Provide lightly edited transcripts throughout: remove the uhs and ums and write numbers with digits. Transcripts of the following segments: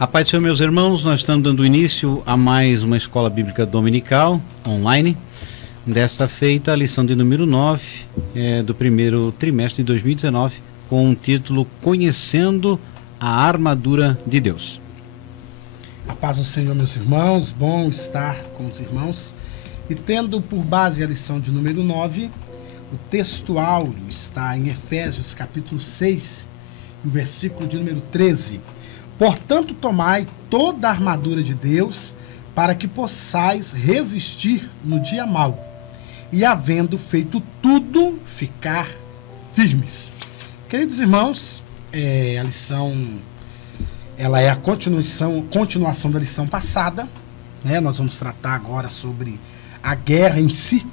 A paz do Senhor, meus irmãos, nós estamos dando início a mais uma escola bíblica dominical online. Desta feita, a lição de número 9 do primeiro trimestre de 2019, com o título Conhecendo a Armadura de Deus. A paz do Senhor, meus irmãos, bom estar com os irmãos. E tendo por base a lição de número 9, o texto áureo está em Efésios capítulo 6, o versículo de número 13. Portanto, tomai toda a armadura de Deus, para que possais resistir no dia mau, e havendo feito tudo, ficar firmes. Queridos irmãos, a lição ela é a continuação da lição passada, né? Nós vamos tratar agora sobre a guerra em si,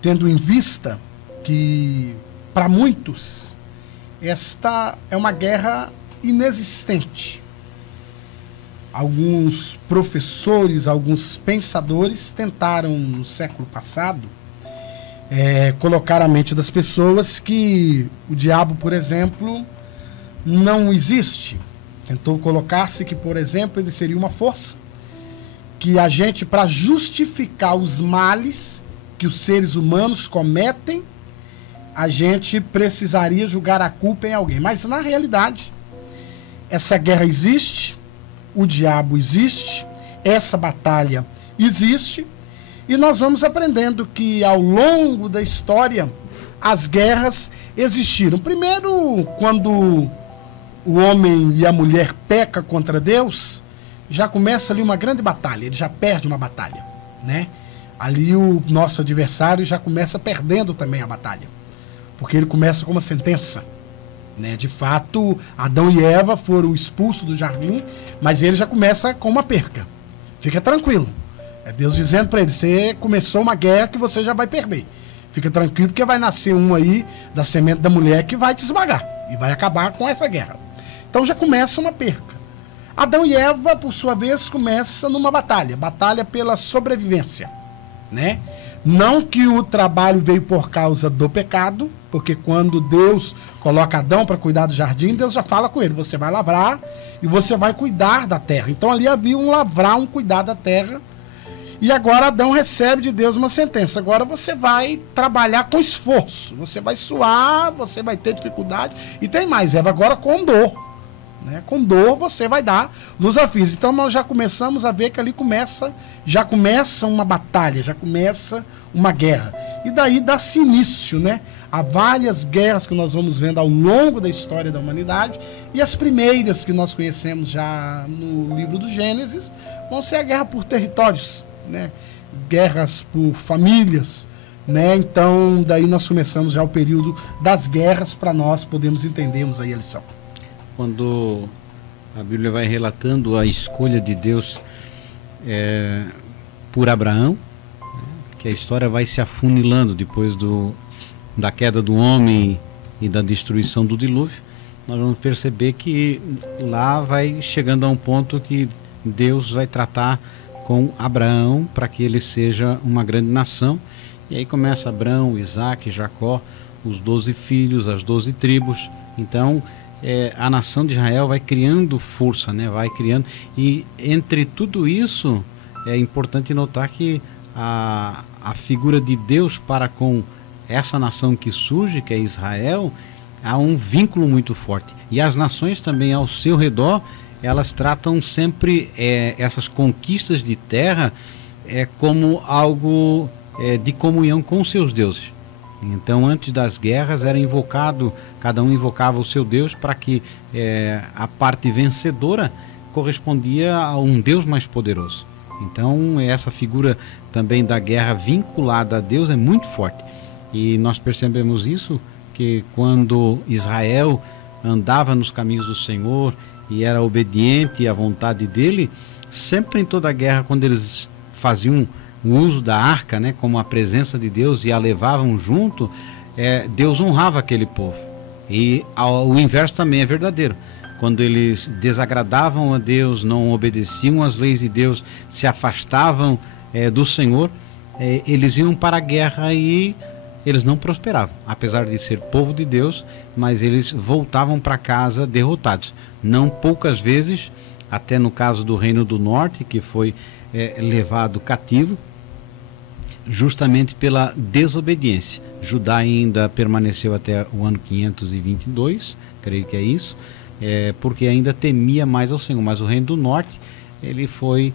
tendo em vista que, para muitos, esta é uma guerra inexistente. Alguns professores, alguns pensadores tentaram no século passado colocar à mente das pessoas que o diabo, por exemplo, não existe. Tentou colocar-se que, por exemplo, ele seria uma força que a gente, para justificar os males que os seres humanos cometem, a gente precisaria jogar a culpa em alguém. Mas, na realidade, essa guerra existe, o diabo existe, essa batalha existe, e nós vamos aprendendo que, ao longo da história, as guerras existiram. Primeiro, quando o homem e a mulher pecam contra Deus, já começa ali uma grande batalha, ele já perde uma batalha, né? Ali o nosso adversário já começa perdendo também a batalha, porque ele começa com uma sentença, né? De fato, Adão e Eva foram expulsos do jardim, mas ele já começa com uma perca. Fica tranquilo. É Deus dizendo para ele, você começou uma guerra que você já vai perder. Fica tranquilo, porque vai nascer um aí da semente da mulher que vai te esmagar e vai acabar com essa guerra. Então já começa uma perca. Adão e Eva, por sua vez, começam numa batalha pela sobrevivência, né? Não que o trabalho veio por causa do pecado, porque quando Deus coloca Adão para cuidar do jardim, Deus já fala com ele, você vai lavrar e você vai cuidar da terra. Então ali havia um lavrar, um cuidar da terra. E agora Adão recebe de Deus uma sentença. Agora você vai trabalhar com esforço, você vai suar, você vai ter dificuldade. E tem mais, Eva, agora com dor, né? Com dor você vai dar nos desafios. Então nós já começamos a ver que ali já começa uma batalha, já começa uma guerra. E daí dá-se início, né, a várias guerras que nós vamos vendo ao longo da história da humanidade. E as primeiras que nós conhecemos já no livro do Gênesis vão ser a guerra por territórios, né? Guerras por famílias, né? Então daí nós começamos já o período das guerras, para nós podermos entendermos aí a lição. Quando a Bíblia vai relatando a escolha de Deus por Abraão, né, que a história vai se afunilando depois da queda do homem e da destruição do dilúvio, nós vamos perceber que lá vai chegando a um ponto que Deus vai tratar com Abraão para que ele seja uma grande nação. E aí começa Abraão, Isaac, Jacó, os 12 filhos, as 12 tribos. Então a nação de Israel vai criando força, né? Vai criando. E entre tudo isso é importante notar que a figura de Deus para com essa nação que surge, que é Israel, há um vínculo muito forte. E as nações também ao seu redor, elas tratam sempre essas conquistas de terra como algo de comunhão com os seus deuses. Então, antes das guerras, era invocado, cada um invocava o seu Deus para que a parte vencedora correspondia a um Deus mais poderoso. Então, essa figura também da guerra vinculada a Deus é muito forte. E nós percebemos isso, que quando Israel andava nos caminhos do Senhor e era obediente à vontade dele, sempre em toda a guerra, quando eles faziam o uso da arca, né, como a presença de Deus, e a levavam junto, Deus honrava aquele povo. E o inverso também é verdadeiro. Quando eles desagradavam a Deus, não obedeciam às leis de Deus, se afastavam do Senhor, eles iam para a guerra e eles não prosperavam, apesar de ser povo de Deus, mas eles voltavam para casa derrotados. Não poucas vezes até no caso do Reino do Norte, que foi levado cativo, justamente pela desobediência. Judá ainda permaneceu até o ano 522, creio que é isso, porque ainda temia mais ao Senhor. Mas o Reino do Norte, ele foi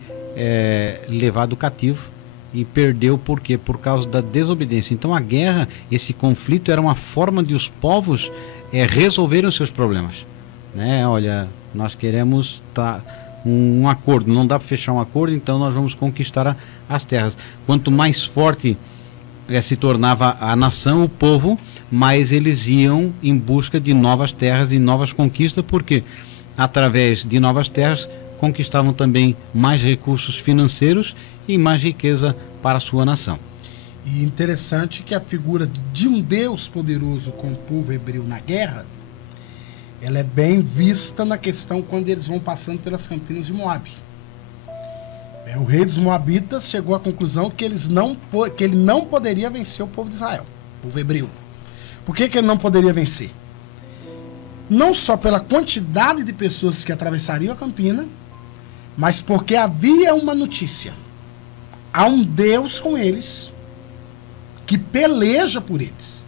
levado cativo e perdeu. Por quê? Por causa da desobediência. Então a guerra, esse conflito, era uma forma de os povos resolverem os seus problemas, né? Olha, nós queremos um acordo, não dá para fechar um acordo, então nós vamos conquistar as terras. Quanto mais forte se tornava a nação, o povo, mais eles iam em busca de novas terras e novas conquistas, porque através de novas terras conquistavam também mais recursos financeiros e mais riqueza para a sua nação. E interessante que a figura de um Deus poderoso com o povo hebreu na guerra, ela é bem vista na questão quando eles vão passando pelas campinas de Moabe. O rei dos Moabitas chegou à conclusão que ele não poderia vencer o povo de Israel, o povo hebreu. Por que ele não poderia vencer? Não só pela quantidade de pessoas que atravessariam a campina, mas porque havia uma notícia. Há um Deus com eles, que peleja por eles.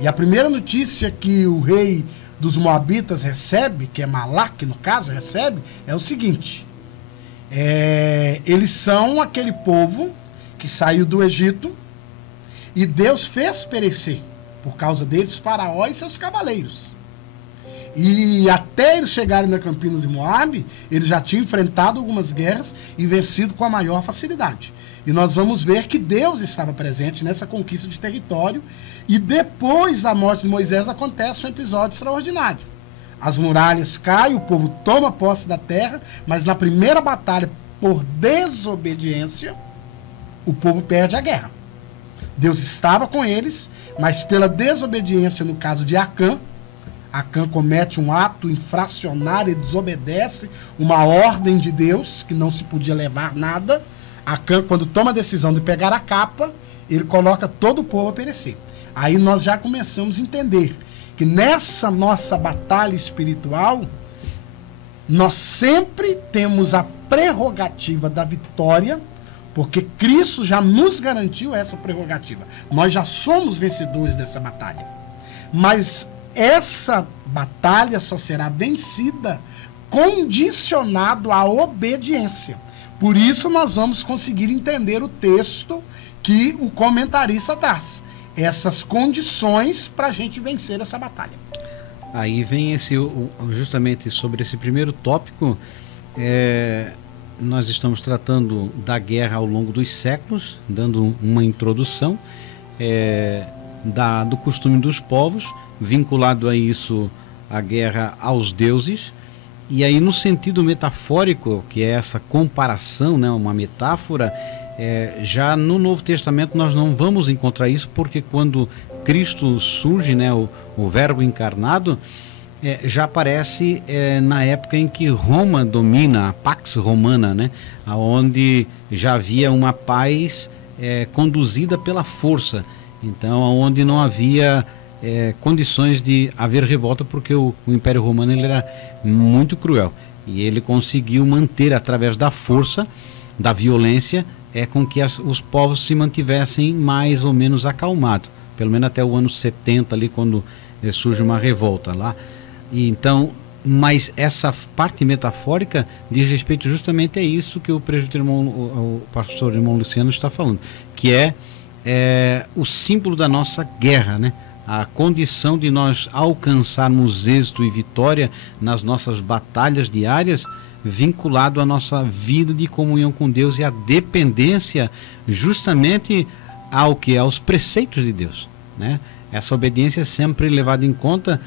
E a primeira notícia que o rei dos Moabitas recebe, que é Malaque, no caso, recebe, é o seguinte: eles são aquele povo que saiu do Egito e Deus fez perecer, por causa deles, Faraó e seus cavaleiros. E até eles chegarem na Campinas de Moabe, eles já tinham enfrentado algumas guerras e vencido com a maior facilidade. E nós vamos ver que Deus estava presente nessa conquista de território. E depois da morte de Moisés acontece um episódio extraordinário. As muralhas caem, o povo toma posse da terra, mas na primeira batalha, por desobediência, o povo perde a guerra. Deus estava com eles, mas pela desobediência, no caso de Acã comete um ato infracionário e desobedece uma ordem de Deus, que não se podia levar nada. Acã, quando toma a decisão de pegar a capa, ele coloca todo o povo a perecer. Aí nós já começamos a entender que nessa nossa batalha espiritual, nós sempre temos a prerrogativa da vitória, porque Cristo já nos garantiu essa prerrogativa. Nós já somos vencedores dessa batalha. Mas essa batalha só será vencida condicionado à obediência. Por isso nós vamos conseguir entender o texto que o comentarista traz. Essas condições para a gente vencer essa batalha. Aí vem justamente sobre esse primeiro tópico. Nós estamos tratando da guerra ao longo dos séculos, dando uma introdução do costume dos povos, vinculado a isso a guerra aos deuses. E aí, no sentido metafórico, que é essa comparação, né, uma metáfora, já no Novo Testamento nós não vamos encontrar isso, porque quando Cristo surge, né, o Verbo encarnado, já aparece na época em que Roma domina, a Pax Romana, né, onde já havia uma paz conduzida pela força. Então, onde não havia condições de haver revolta, porque o Império Romano ele era muito cruel e ele conseguiu manter através da força, da violência, com que os povos se mantivessem mais ou menos acalmados, pelo menos até o ano 70 ali, quando surge uma revolta lá. E então, mas essa parte metafórica diz respeito justamente a isso que o presbítero o pastor irmão Luciano está falando, que é o símbolo da nossa guerra, né? A condição de nós alcançarmos êxito e vitória nas nossas batalhas diárias, vinculado à nossa vida de comunhão com Deus e a dependência justamente aos preceitos de Deus, né? Essa obediência é sempre levada em conta,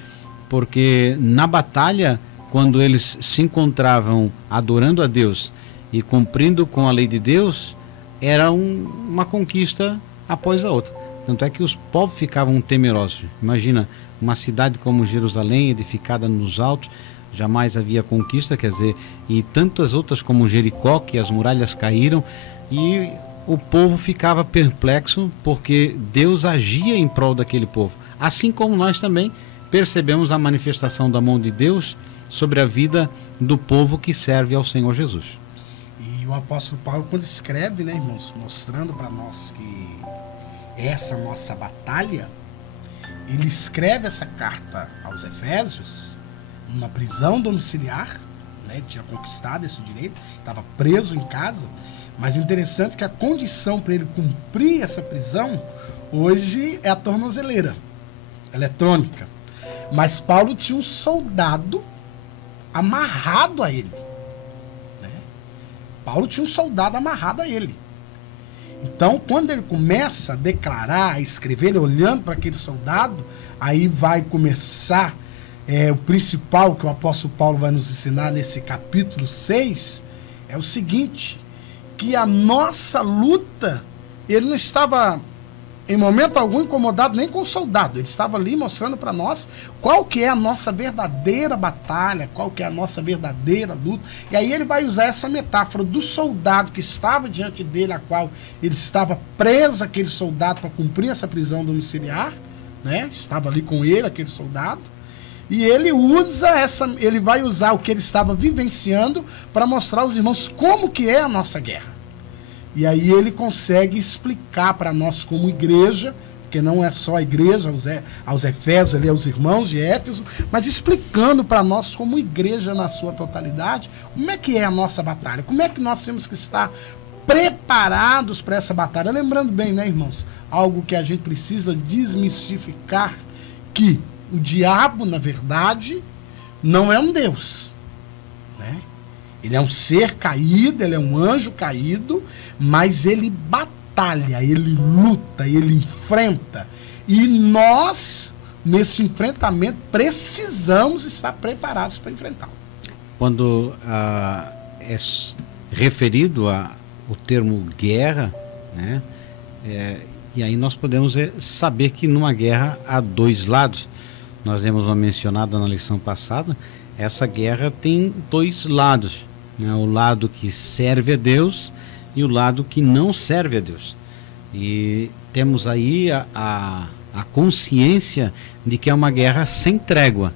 porque na batalha, quando eles se encontravam adorando a Deus e cumprindo com a lei de Deus, era uma conquista após a outra. Tanto é que os povos ficavam temerosos. Imagina, uma cidade como Jerusalém, edificada nos altos, jamais havia conquista, quer dizer, e tantas outras como Jericó, que as muralhas caíram, e o povo ficava perplexo, porque Deus agia em prol daquele povo. Assim como nós também percebemos a manifestação da mão de Deus sobre a vida do povo que serve ao Senhor Jesus. E o apóstolo Paulo, quando escreve, né, irmãos, mostrando para nós que essa nossa batalha, ele escreve essa carta aos Efésios numa prisão domiciliar, né, ele tinha conquistado esse direito, estava preso em casa, mas interessante que a condição para ele cumprir essa prisão hoje é a tornozeleira eletrônica. Mas Paulo tinha um soldado amarrado a ele. Né? Paulo tinha um soldado amarrado a ele. Então, quando ele começa a declarar, a escrever, ele olhando para aquele soldado, aí vai começar o principal que o apóstolo Paulo vai nos ensinar nesse capítulo 6, é o seguinte, que a nossa luta, ele não estava em momento algum incomodado nem com o soldado, ele estava ali mostrando para nós qual que é a nossa verdadeira batalha, qual que é a nossa verdadeira luta, e aí ele vai usar essa metáfora do soldado que estava diante dele, a qual ele estava preso, aquele soldado, para cumprir essa prisão domiciliar, né? Estava ali com ele, aquele soldado, e ele vai usar o que ele estava vivenciando para mostrar aos irmãos como que é a nossa guerra. E aí ele consegue explicar para nós como igreja, porque não é só a igreja, aos Efésios, ali aos irmãos de Éfeso, mas explicando para nós como igreja na sua totalidade, como é que é a nossa batalha, como é que nós temos que estar preparados para essa batalha. Lembrando bem, né, irmãos, algo que a gente precisa desmistificar, que o diabo, na verdade, não é um Deus, né? Ele é um ser caído, ele é um anjo caído, mas ele batalha, ele luta, ele enfrenta. E nós, nesse enfrentamento, precisamos estar preparados para enfrentá-lo. Quando é referido ao termo guerra, né, e aí nós podemos saber que numa guerra há dois lados. Nós temos uma mencionada na lição passada, essa guerra tem dois lados. O lado que serve a Deus e o lado que não serve a Deus. E temos aí a consciência de que é uma guerra sem trégua,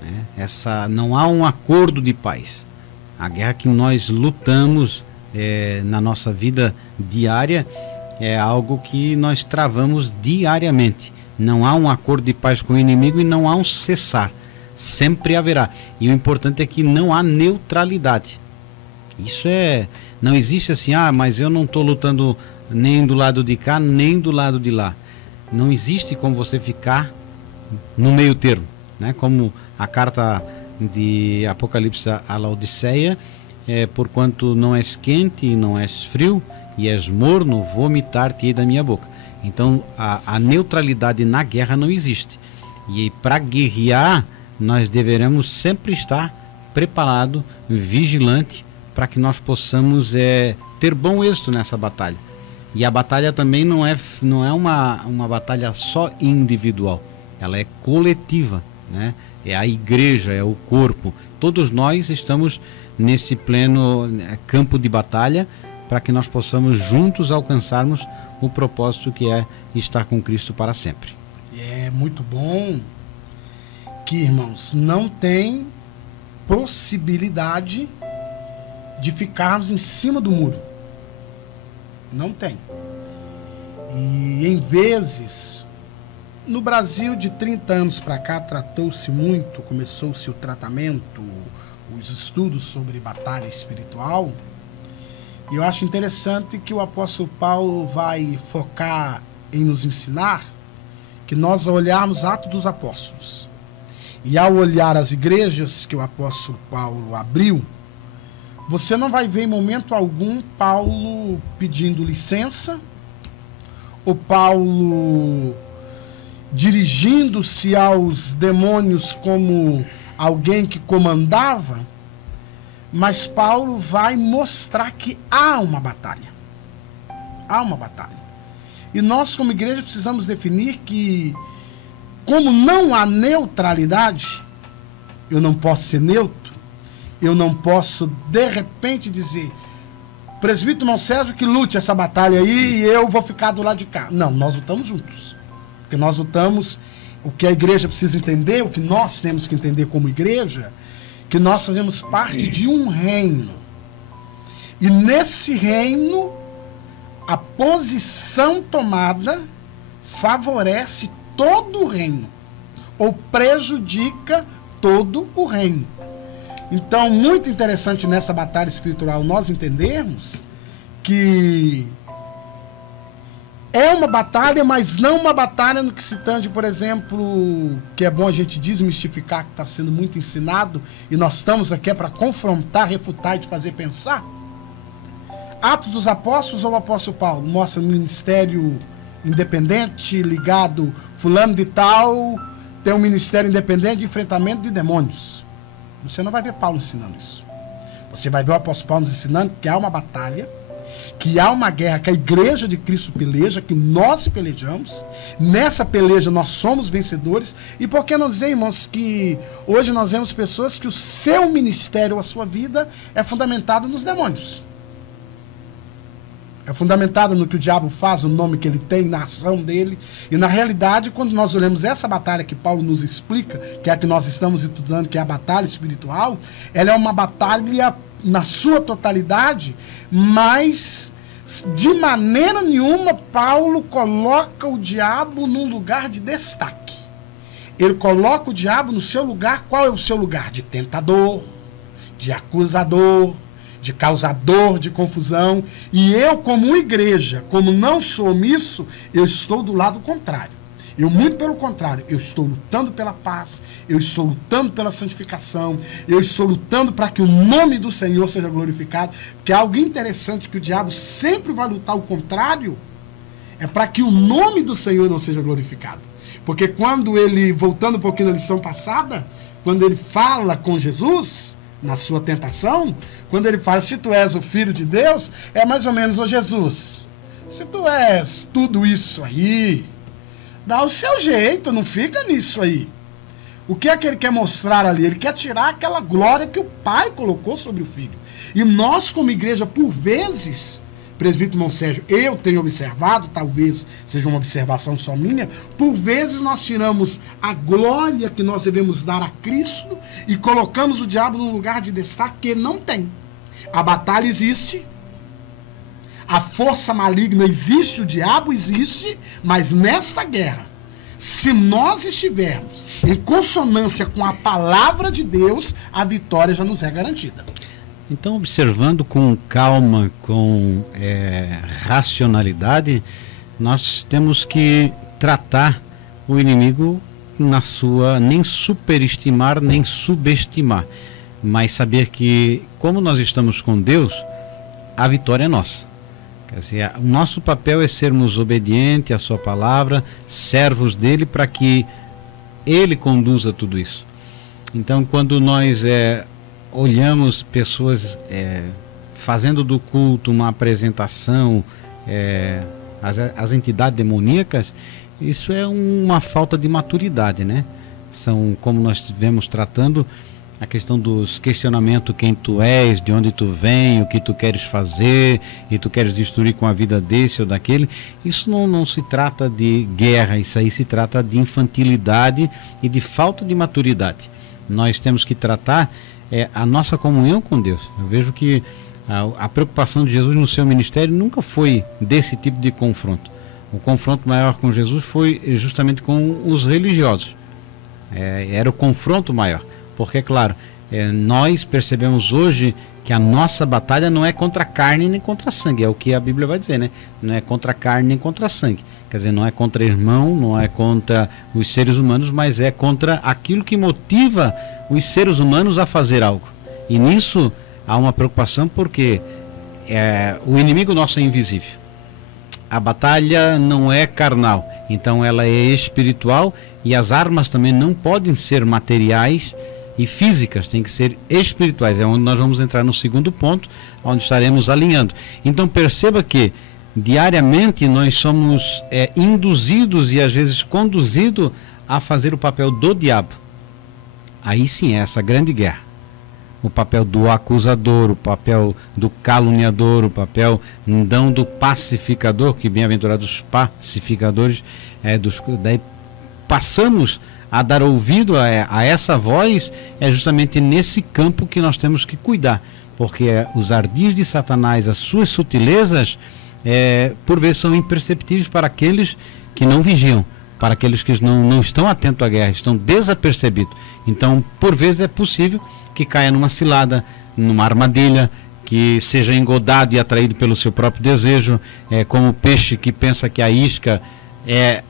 né? Não há um acordo de paz. A guerra que nós lutamos na nossa vida diária é algo que nós travamos diariamente. Não há um acordo de paz com o inimigo e não há um cessar. Sempre haverá. E o importante é que não há neutralidade. Isso não existe assim, mas eu não estou lutando nem do lado de cá, nem do lado de lá. Não existe como você ficar no meio termo, né? Como a carta de Apocalipse à Laodiceia, porquanto não és quente e não és frio, e és morno, vomitar-te-ei da minha boca. Então a neutralidade na guerra não existe. E para guerrear, nós deveremos sempre estar preparado, vigilante, para que nós possamos ter bom êxito nessa batalha. E a batalha também não é uma batalha só individual, ela é coletiva, né? É a igreja, é o corpo. Todos nós estamos nesse pleno campo de batalha para que nós possamos juntos alcançarmos o propósito que é estar com Cristo para sempre. É muito bom que, irmãos, não tem possibilidade de ficarmos em cima do muro. Não tem. E em vezes, no Brasil de 30 anos para cá, tratou-se muito, começou-se o tratamento, os estudos sobre batalha espiritual. E eu acho interessante que o apóstolo Paulo vai focar em nos ensinar que nós, ao olharmos Atos dos Apóstolos, e ao olhar as igrejas que o apóstolo Paulo abriu, você não vai ver em momento algum Paulo pedindo licença, ou Paulo dirigindo-se aos demônios como alguém que comandava, mas Paulo vai mostrar que há uma batalha. Há uma batalha. E nós, como igreja, precisamos definir que, como não há neutralidade, eu não posso ser neutro, eu não posso, de repente, dizer, presbítero irmão Sérgio que lute essa batalha aí e eu vou ficar do lado de cá. Não, nós lutamos juntos. Porque nós lutamos, o que a igreja precisa entender, o que nós temos que entender como igreja, que nós fazemos parte de um reino. E nesse reino, a posição tomada favorece todo o reino, ou prejudica todo o reino. Então, muito interessante nessa batalha espiritual nós entendermos que é uma batalha, mas não uma batalha no que se tange, por exemplo, que é bom a gente desmistificar, que está sendo muito ensinado, e nós estamos aqui para confrontar, refutar e te fazer pensar. Atos dos Apóstolos ou o apóstolo Paulo mostra um ministério independente, ligado, fulano de tal, tem um ministério independente de enfrentamento de demônios. Você não vai ver Paulo ensinando isso. Você vai ver o apóstolo Paulo nos ensinando que há uma batalha, que há uma guerra que a igreja de Cristo peleja, que nós pelejamos. Nessa peleja nós somos vencedores. E por que não dizer, irmãos, que hoje nós vemos pessoas que o seu ministério, a sua vida, é fundamentado nos demônios. É fundamentada no que o diabo faz, o nome que ele tem, na ação dele. E na realidade, quando nós olhamos essa batalha que Paulo nos explica, que é a que nós estamos estudando, que é a batalha espiritual, ela é uma batalha na sua totalidade, mas de maneira nenhuma Paulo coloca o diabo num lugar de destaque. Ele coloca o diabo no seu lugar. Qual é o seu lugar? De tentador, de acusador, de causador de confusão. E eu, como igreja, como não sou omisso, eu estou do lado contrário. Eu, muito pelo contrário, eu estou lutando pela paz, eu estou lutando pela santificação, eu estou lutando para que o nome do Senhor seja glorificado, porque algo interessante que o diabo sempre vai lutar o contrário, é para que o nome do Senhor não seja glorificado. Porque quando ele, voltando um pouquinho na lição passada, quando ele fala com Jesus, na sua tentação, quando ele fala, se tu és o Filho de Deus, é mais ou menos, ô Jesus, se tu és tudo isso aí, dá o seu jeito, não fica nisso aí. O que é que ele quer mostrar ali? Ele quer tirar aquela glória que o Pai colocou sobre o Filho. E nós, como igreja, por vezes, presbítero irmão Sérgio, eu tenho observado, talvez seja uma observação só minha, por vezes nós tiramos a glória que nós devemos dar a Cristo e colocamos o diabo num lugar de destaque que ele não tem. A batalha existe, a força maligna existe, o diabo existe, mas nesta guerra, se nós estivermos em consonância com a palavra de Deus, a vitória já nos é garantida. Então, observando com calma, com racionalidade, nós temos que tratar o inimigo na sua, nem superestimar, nem subestimar, mas saber que, como nós estamos com Deus, a vitória é nossa. Quer dizer, o nosso papel é sermos obedientes à sua palavra, servos dele, para que ele conduza tudo isso. Então, quando nós olhamos pessoas fazendo do culto uma apresentação, as entidades demoníacas, isso é uma falta de maturidade, né? São, como nós estivemos tratando, a questão dos questionamentos, quem tu és, de onde tu vem, o que tu queres fazer, e tu queres destruir com a vida desse ou daquele. Isso não se trata de guerra, isso aí se trata de infantilidade e de falta de maturidade. Nós temos que tratar a nossa comunhão com Deus. Eu vejo que a preocupação de Jesus no seu ministério nunca foi desse tipo de confronto. O confronto maior com Jesus foi justamente com os religiosos. Era o confronto maior. Porque, claro, nós percebemos hoje que a nossa batalha não é contra a carne nem contra sangue, é o que a Bíblia vai dizer, né? Não é contra a carne nem contra sangue. Quer dizer, não é contra irmão, não é contra os seres humanos, mas é contra aquilo que motiva os seres humanos a fazer algo. E nisso há uma preocupação, porque o inimigo nosso é invisível. A batalha não é carnal, então ela é espiritual, e as armas também não podem ser materiais e físicas, tem que ser espirituais. É onde nós vamos entrar no segundo ponto, onde estaremos alinhando. Então perceba que diariamente nós somos induzidos e às vezes conduzidos a fazer o papel do diabo. Aí sim é essa grande guerra. O papel do acusador, o papel do caluniador, o papel não do pacificador, que bem-aventurados os pacificadores, daí passamos a dar ouvido a essa voz, é justamente nesse campo que nós temos que cuidar, porque os ardis de Satanás, as suas sutilezas, por vezes são imperceptíveis para aqueles que não vigiam, para aqueles que não estão atentos à guerra, estão desapercebidos. Então, por vezes é possível que caia numa cilada, numa armadilha, que seja engodado e atraído pelo seu próprio desejo, como o peixe que pensa que a isca é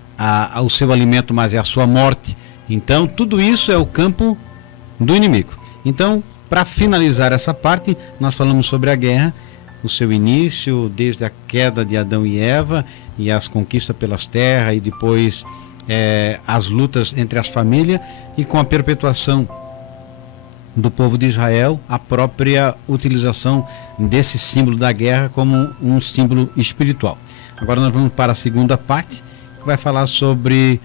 o seu alimento, mas é a sua morte. Então, tudo isso é o campo do inimigo. Então, para finalizar essa parte, nós falamos sobre a guerra, o seu início, desde a queda de Adão e Eva, e as conquistas pelas terras, e depois as lutas entre as famílias, e com a perpetuação do povo de Israel, a própria utilização desse símbolo da guerra como um símbolo espiritual. Agora nós vamos para a segunda parte, que vai falar sobre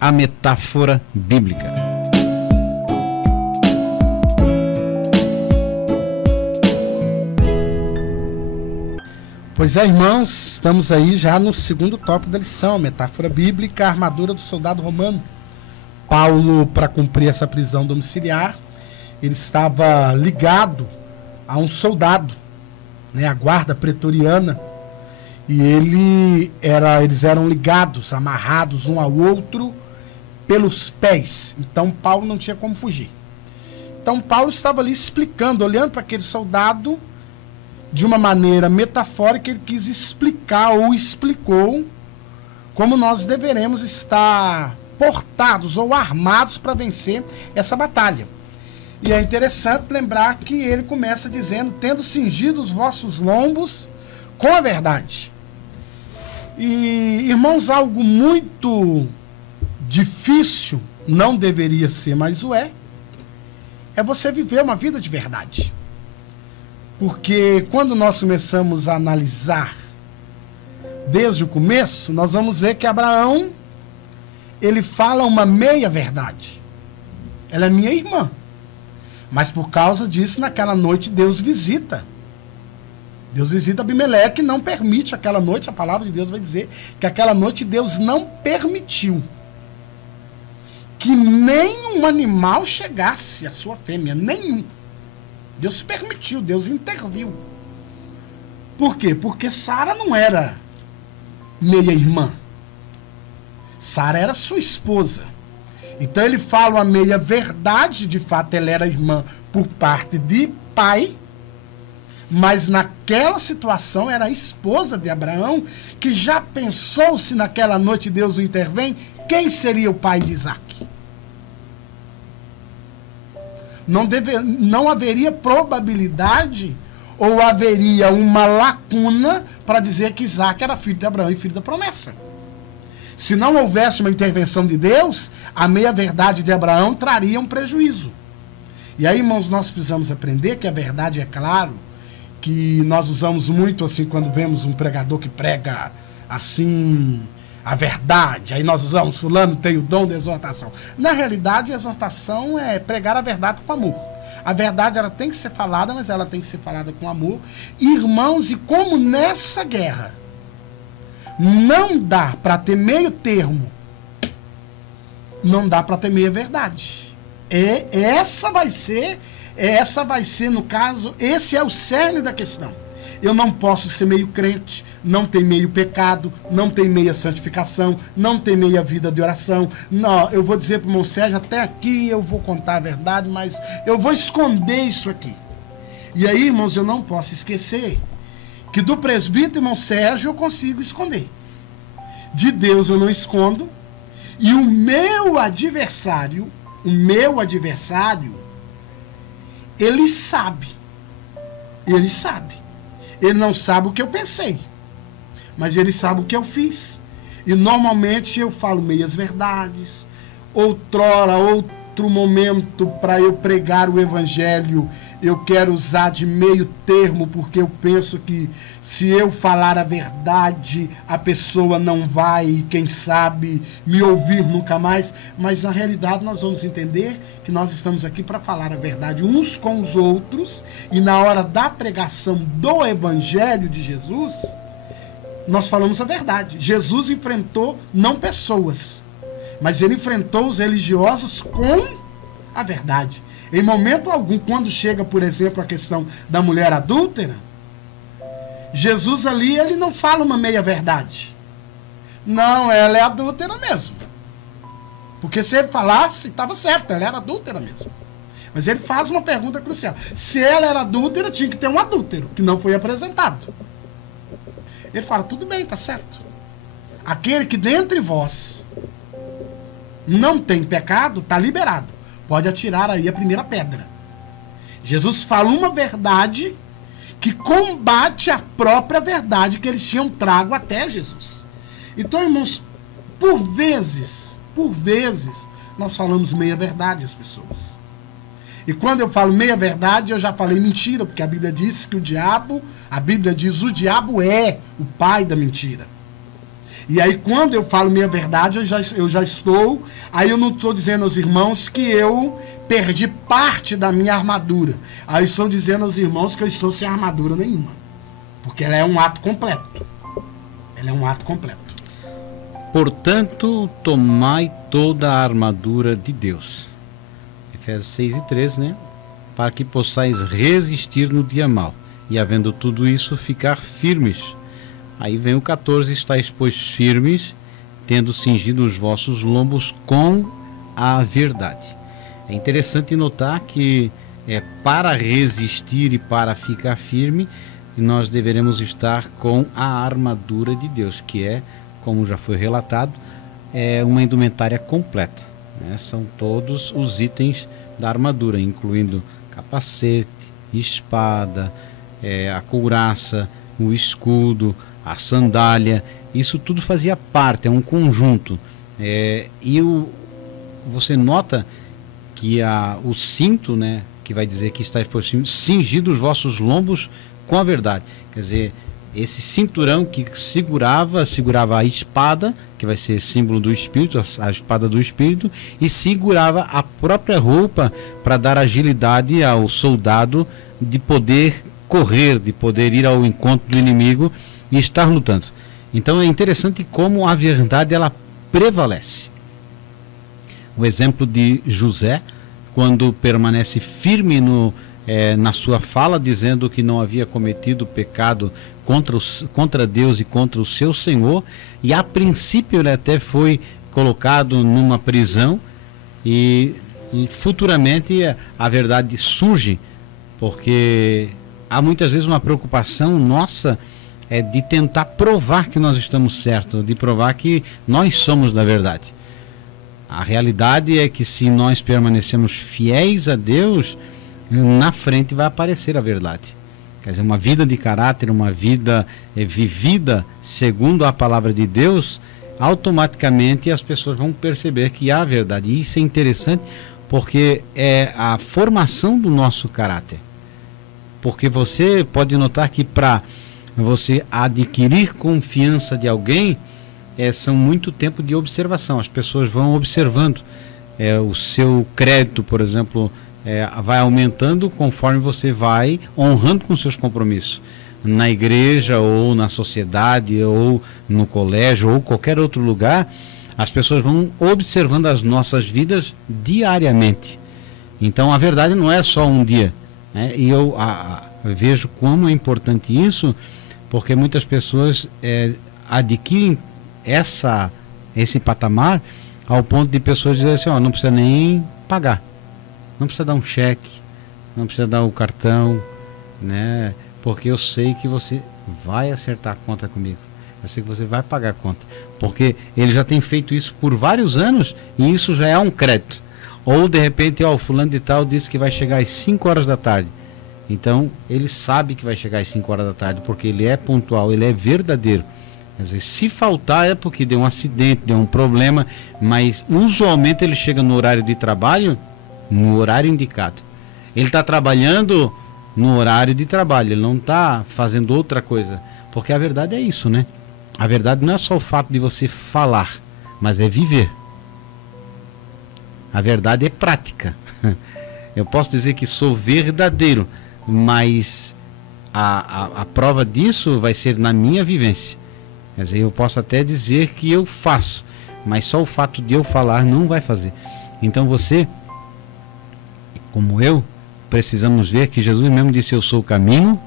a metáfora bíblica. Pois é, irmãos, estamos aí já no segundo tópico da lição, metáfora bíblica, a armadura do soldado romano. Paulo, para cumprir essa prisão domiciliar, ele estava ligado a um soldado, né, a guarda pretoriana, e eles eram ligados, amarrados um ao outro pelos pés. Então Paulo não tinha como fugir. Então Paulo estava ali explicando, olhando para aquele soldado de uma maneira metafórica. Ele quis explicar, ou explicou, como nós deveremos estar portados ou armados para vencer essa batalha. E é interessante lembrar que ele começa dizendo: tendo cingido os vossos lombos com a verdade. E, irmãos, algo muito difícil, não deveria ser, mas é você viver uma vida de verdade. Porque quando nós começamos a analisar desde o começo, nós vamos ver que Abraão, ele fala uma meia verdade. Ela é minha irmã. Mas por causa disso, naquela noite, Deus visita Abimeleque, não permite aquela noite. A palavra de Deus vai dizer que aquela noite Deus não permitiu que nenhum animal chegasse à sua fêmea, nenhum. Deus permitiu, Deus interviu. Por quê? Porque Sara não era meia-irmã. Sara era sua esposa. Então ele fala uma meia-verdade, de fato ela era irmã por parte de pai, mas naquela situação era a esposa de Abraão, que já pensou, se naquela noite Deus o intervém, quem seria o pai de Isaac? Não haveria probabilidade ou haveria uma lacuna para dizer que Isaac era filho de Abraão e filho da promessa. Se não houvesse uma intervenção de Deus, a meia-verdade de Abraão traria um prejuízo. E aí, irmãos, nós precisamos aprender que a verdade, é claro, que nós usamos muito assim quando vemos um pregador que prega assim a verdade, aí nós usamos fulano tem o dom da exortação. Na realidade, a exortação é pregar a verdade com amor. A verdade, ela tem que ser falada, mas ela tem que ser falada com amor. Irmãos, e como nessa guerra não dá para ter meio termo, não dá para ter meia verdade. Essa vai ser, no caso, esse é o cerne da questão. Eu não posso ser meio crente, não tem meio pecado, não tem meia santificação, não tem meia vida de oração. Não, eu vou dizer para o irmão Sérgio, até aqui eu vou contar a verdade, mas eu vou esconder isso aqui. E aí, irmãos, eu não posso esquecer que do presbítero, irmão Sérgio, eu consigo esconder. De Deus eu não escondo. E o meu adversário, ele sabe. Ele sabe. Ele não sabe o que eu pensei, mas ele sabe o que eu fiz. E normalmente eu falo meias verdades. Outrora, outro momento, para eu pregar o evangelho, eu quero usar de meio termo, porque eu penso que se eu falar a verdade, a pessoa não vai, quem sabe, me ouvir nunca mais. Mas na realidade nós vamos entender que nós estamos aqui para falar a verdade uns com os outros, e na hora da pregação do evangelho de Jesus, nós falamos a verdade. Jesus enfrentou não pessoas, mas ele enfrentou os religiosos com a verdade. Em momento algum, quando chega, por exemplo, a questão da mulher adúltera, Jesus ali, ele não fala uma meia-verdade. Não, ela é adúltera mesmo. Porque se ele falasse, estava certo, ela era adúltera mesmo. Mas ele faz uma pergunta crucial. Se ela era adúltera, tinha que ter um adúltero, que não foi apresentado. Ele fala, tudo bem, tá certo. Aquele que dentre vós não tem pecado, está liberado. Pode atirar aí a primeira pedra. Jesus fala uma verdade que combate a própria verdade que eles tinham trago até Jesus. Então, irmãos, por vezes, nós falamos meia-verdade às pessoas. E quando eu falo meia-verdade, eu já falei mentira, porque a Bíblia diz que o diabo é o pai da mentira. E aí, quando eu falo meia-verdade, eu já estou... Aí eu não estou dizendo aos irmãos que eu perdi parte da minha armadura. Aí eu estou dizendo aos irmãos que eu estou sem armadura nenhuma. Porque ela é um ato completo. Ela é um ato completo. Portanto, tomai toda a armadura de Deus. Efésios 6:13, né? Para que possais resistir no dia mau. E havendo tudo isso, ficar firmes. Aí vem o 14, estáis, pois, firmes, tendo cingido os vossos lombos com a verdade. É interessante notar que para resistir e para ficar firme, nós deveremos estar com a armadura de Deus, que é, como já foi relatado, uma indumentária completa, né? São todos os itens da armadura, incluindo capacete, espada, a couraça, o escudo, a sandália. Isso tudo fazia parte, é um conjunto. Você nota que o cinto, né, que vai dizer que está cingido os vossos lombos com a verdade. Quer dizer, esse cinturão que segurava a espada, que vai ser símbolo do Espírito, a espada do Espírito, e segurava a própria roupa para dar agilidade ao soldado de poder correr, de poder ir ao encontro do inimigo e estar lutando. Então é interessante como a verdade ela prevalece. O exemplo de José, quando permanece firme na sua fala, dizendo que não havia cometido pecado contra Deus e contra o seu Senhor, e a princípio ele até foi colocado numa prisão, e futuramente a verdade surge, porque há muitas vezes uma preocupação nossa de tentar provar que nós estamos certos, de provar que nós somos da verdade. A realidade é que se nós permanecemos fiéis a Deus, na frente vai aparecer a verdade. Quer dizer, uma vida de caráter, uma vida vivida segundo a palavra de Deus, automaticamente as pessoas vão perceber que há verdade. E isso é interessante porque é a formação do nosso caráter. Porque você pode notar que para você adquirir confiança de alguém, são muito tempo de observação. As pessoas vão observando. O seu crédito, por exemplo, vai aumentando conforme você vai honrando com seus compromissos. Na igreja, ou na sociedade, ou no colégio, ou qualquer outro lugar, as pessoas vão observando as nossas vidas diariamente. Então a verdade não é só um dia, né? E eu vejo como é importante isso, porque muitas pessoas adquirem esse patamar ao ponto de pessoas dizerem assim, não precisa nem pagar, não precisa dar um cheque, não precisa dar o cartão, né? Porque eu sei que você vai acertar a conta comigo, eu sei que você vai pagar a conta, porque ele já tem feito isso por vários anos e isso já é um crédito. Ou de repente, o fulano de tal disse que vai chegar às 5 horas da tarde, então ele sabe que vai chegar às 5 horas da tarde, porque ele é pontual, ele é verdadeiro. Quer dizer, se faltar é porque deu um acidente, deu um problema, mas usualmente ele chega no horário de trabalho, no horário indicado. Ele está trabalhando no horário de trabalho, ele não está fazendo outra coisa, porque a verdade é isso, né? A verdade não é só o fato de você falar, mas é viver. A verdade é prática. Eu posso dizer que sou verdadeiro, mas a prova disso vai ser na minha vivência. Quer dizer, eu posso até dizer que eu faço, mas só o fato de eu falar não vai fazer. Então você, como eu, precisamos ver que Jesus mesmo disse: eu sou o caminho,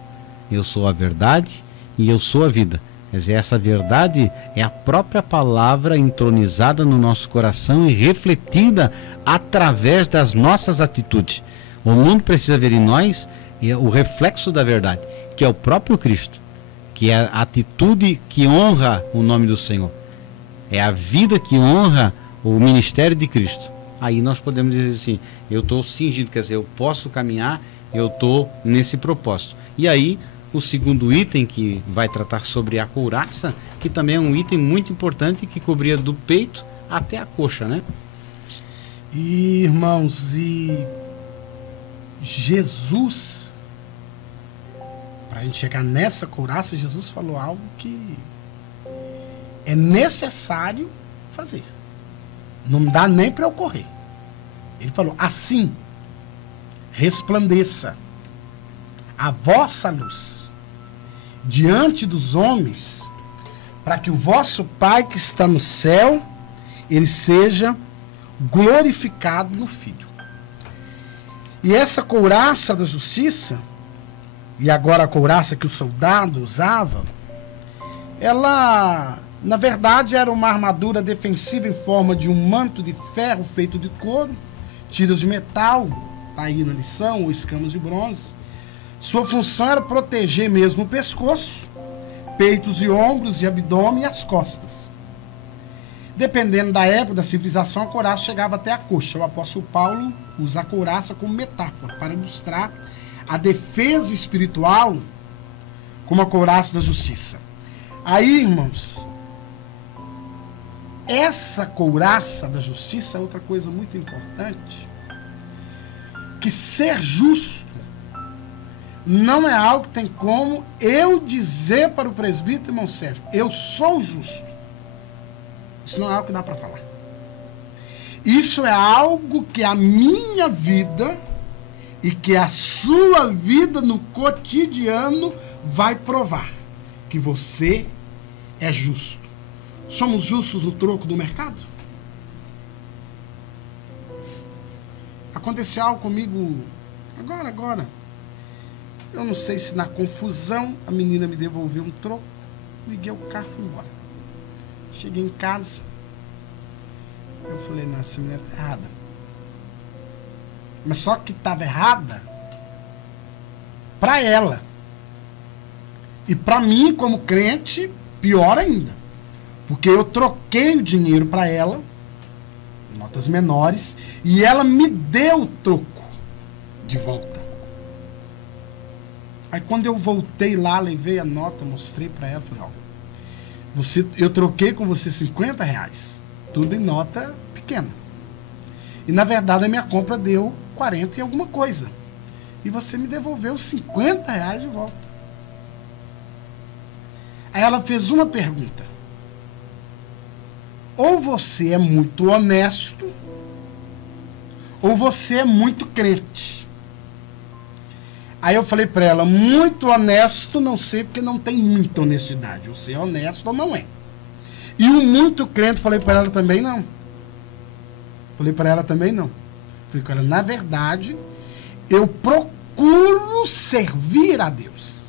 eu sou a verdade e eu sou a vida. Quer dizer, essa verdade é a própria palavra entronizada no nosso coração e refletida através das nossas atitudes. O mundo precisa ver em nós o reflexo da verdade, que é o próprio Cristo, que é a atitude que honra o nome do Senhor, é a vida que honra o ministério de Cristo. Aí nós podemos dizer assim: eu estou cingido, quer dizer, eu posso caminhar, eu estou nesse propósito. E aí o segundo item, que vai tratar sobre a couraça, que também é um item muito importante, que cobria do peito até a coxa, né? E, irmãos, e Jesus, para a gente chegar nessa couraça, Jesus falou algo que é necessário fazer. Não dá nem para eu correr. Ele falou: assim resplandeça a vossa luz diante dos homens, para que o vosso Pai que está no céu, ele seja glorificado no Filho. E essa couraça da justiça, e agora a couraça que o soldado usava, ela, na verdade, era uma armadura defensiva em forma de um manto de ferro feito de couro, tiras de metal, tá aí na lição, ou escamas de bronze. Sua função era proteger mesmo o pescoço, peitos e ombros, e abdômen e as costas. Dependendo da época, da civilização, a couraça chegava até a coxa. O apóstolo Paulo usa a couraça como metáfora para ilustrar a defesa espiritual como a couraça da justiça. Aí, irmãos, essa couraça da justiça é outra coisa muito importante, que ser justo não é algo que tem como eu dizer para o presbítero: irmão Sérgio, eu sou justo. Isso não é algo que dá para falar. Isso é algo que a minha vida e que a sua vida no cotidiano vai provar que você é justo. Somos justos no troco do mercado? Aconteceu algo comigo agora. Eu não sei se na confusão a menina me devolveu um troco, liguei o carro e fui embora. Cheguei em casa, eu falei: não, essa mulher tá errada. Mas só que estava errada para ela. E para mim, como crente, pior ainda. Porque eu troquei o dinheiro para ela, notas menores, e ela me deu o troco de volta. Aí quando eu voltei lá, levei a nota, mostrei para ela, falei: ó, eu troquei com você R$50, tudo em nota pequena. E na verdade a minha compra deu 40 e alguma coisa. E você me devolveu R$50 de volta. Aí ela fez uma pergunta: ou você é muito honesto, ou você é muito crente. Aí eu falei para ela: muito honesto não sei, porque não tem muita honestidade. Ou você é honesto ou não é. E o muito crente, falei para ela também não. Falei para ela também não. Falei com ela: na verdade, eu procuro servir a Deus.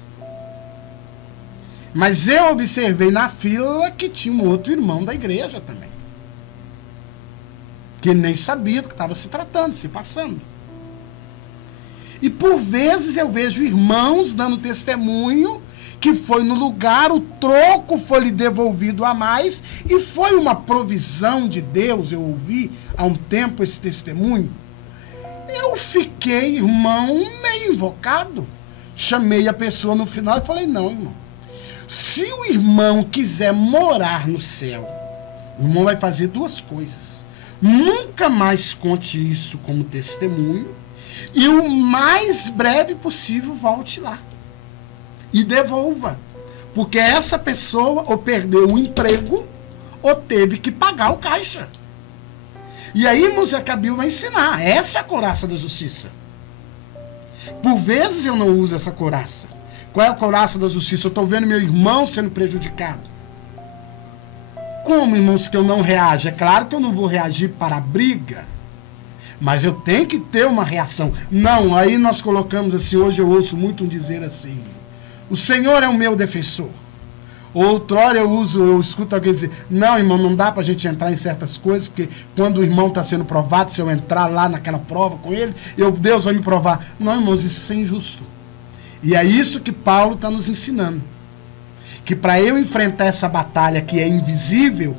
Mas eu observei na fila que tinha um outro irmão da igreja também, que nem sabia do que estava se tratando, se passando. E por vezes eu vejo irmãos dando testemunho que foi no lugar, o troco foi lhe devolvido a mais, e foi uma provisão de Deus. Eu ouvi há um tempo esse testemunho. Eu fiquei, irmão, meio invocado. Chamei a pessoa no final e falei: não, irmão, se o irmão quiser morar no céu, o irmão vai fazer duas coisas: nunca mais conte isso como testemunho, e o mais breve possível volte lá e devolva, porque essa pessoa ou perdeu o emprego ou teve que pagar o caixa. E aí, irmãos, a Bíblia vai ensinar. Essa é a couraça da justiça. Por vezes eu não uso essa couraça. Qual é a couraça da justiça? Eu estou vendo meu irmão sendo prejudicado. Como, irmãos, que eu não reajo? É claro que eu não vou reagir para a briga, mas eu tenho que ter uma reação. Não, aí nós colocamos assim, hoje eu ouço muito dizer assim, o Senhor é o meu defensor. Outrora eu escuto alguém dizer, não, irmão, não dá pra gente entrar em certas coisas, porque quando o irmão está sendo provado, se eu entrar lá naquela prova com ele, Deus vai me provar. Não, irmãos, isso é injusto. E é isso que Paulo está nos ensinando. Que para eu enfrentar essa batalha que é invisível,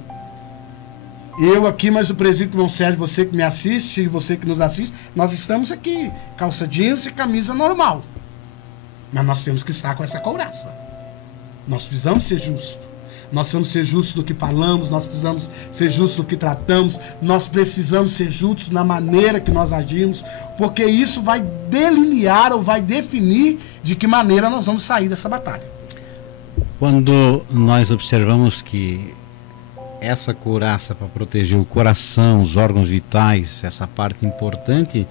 eu aqui, mas o presbítero irmão Sérgio, você que me assiste e você que nos assiste, nós estamos aqui, calça jeans e camisa normal. Mas nós temos que estar com essa couraça. Nós precisamos ser justos. Nós precisamos ser justos no que falamos, nós precisamos ser justos no que tratamos, nós precisamos ser justos na maneira que nós agimos, porque isso vai delinear ou vai definir de que maneira nós vamos sair dessa batalha. Quando nós observamos que essa couraça para proteger o coração, os órgãos vitais, essa parte importante,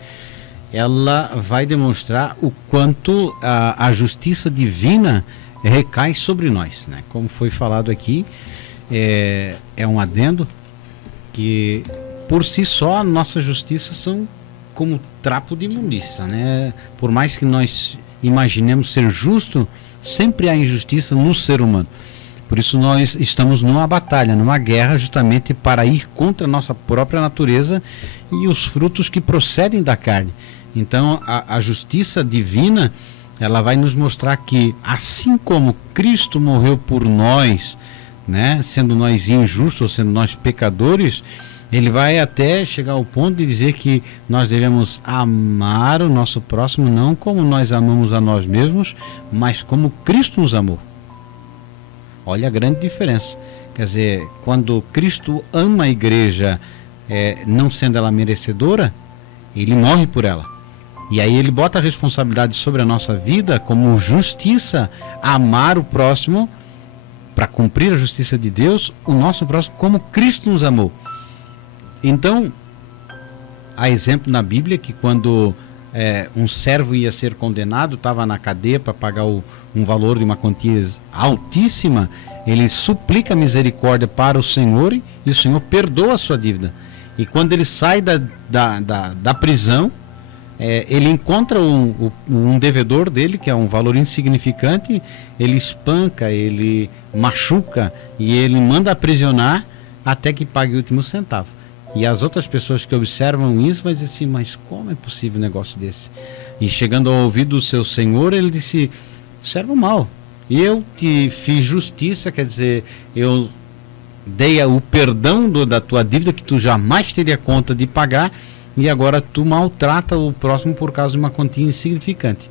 ela vai demonstrar o quanto a justiça divina recai sobre nós, né? Como foi falado aqui, é um adendo que por si só a nossa justiça são como trapo de imundícia, né? Por mais que nós imaginemos ser justo, sempre há injustiça no ser humano. Por isso nós estamos numa batalha, numa guerra, justamente para ir contra a nossa própria natureza e os frutos que procedem da carne. Então a justiça divina, ela vai nos mostrar que assim como Cristo morreu por nós, né, sendo nós injustos, sendo nós pecadores, ele vai até chegar ao ponto de dizer que nós devemos amar o nosso próximo não como nós amamos a nós mesmos, mas como Cristo nos amou. Olha a grande diferença. Quer dizer, quando Cristo ama a igreja, não sendo ela merecedora, ele morre por ela. E aí ele bota a responsabilidade sobre a nossa vida como justiça, amar o próximo, para cumprir a justiça de Deus, o nosso próximo como Cristo nos amou. Então, há exemplo na Bíblia que quando um servo ia ser condenado, estava na cadeia para pagar um valor de uma quantia altíssima, ele suplica misericórdia para o Senhor e o Senhor perdoa a sua dívida. E quando ele sai da prisão, ele encontra um devedor dele, que é um valor insignificante, ele espanca, ele machuca e ele manda aprisionar até que pague o último centavo. E as outras pessoas que observam isso vão dizer assim, mas como é possível um negócio desse? E chegando ao ouvido do seu senhor, ele disse, servo mau, eu te fiz justiça, quer dizer, eu dei o perdão da tua dívida que tu jamais teria conta de pagar, e agora tu maltrata o próximo por causa de uma quantia insignificante.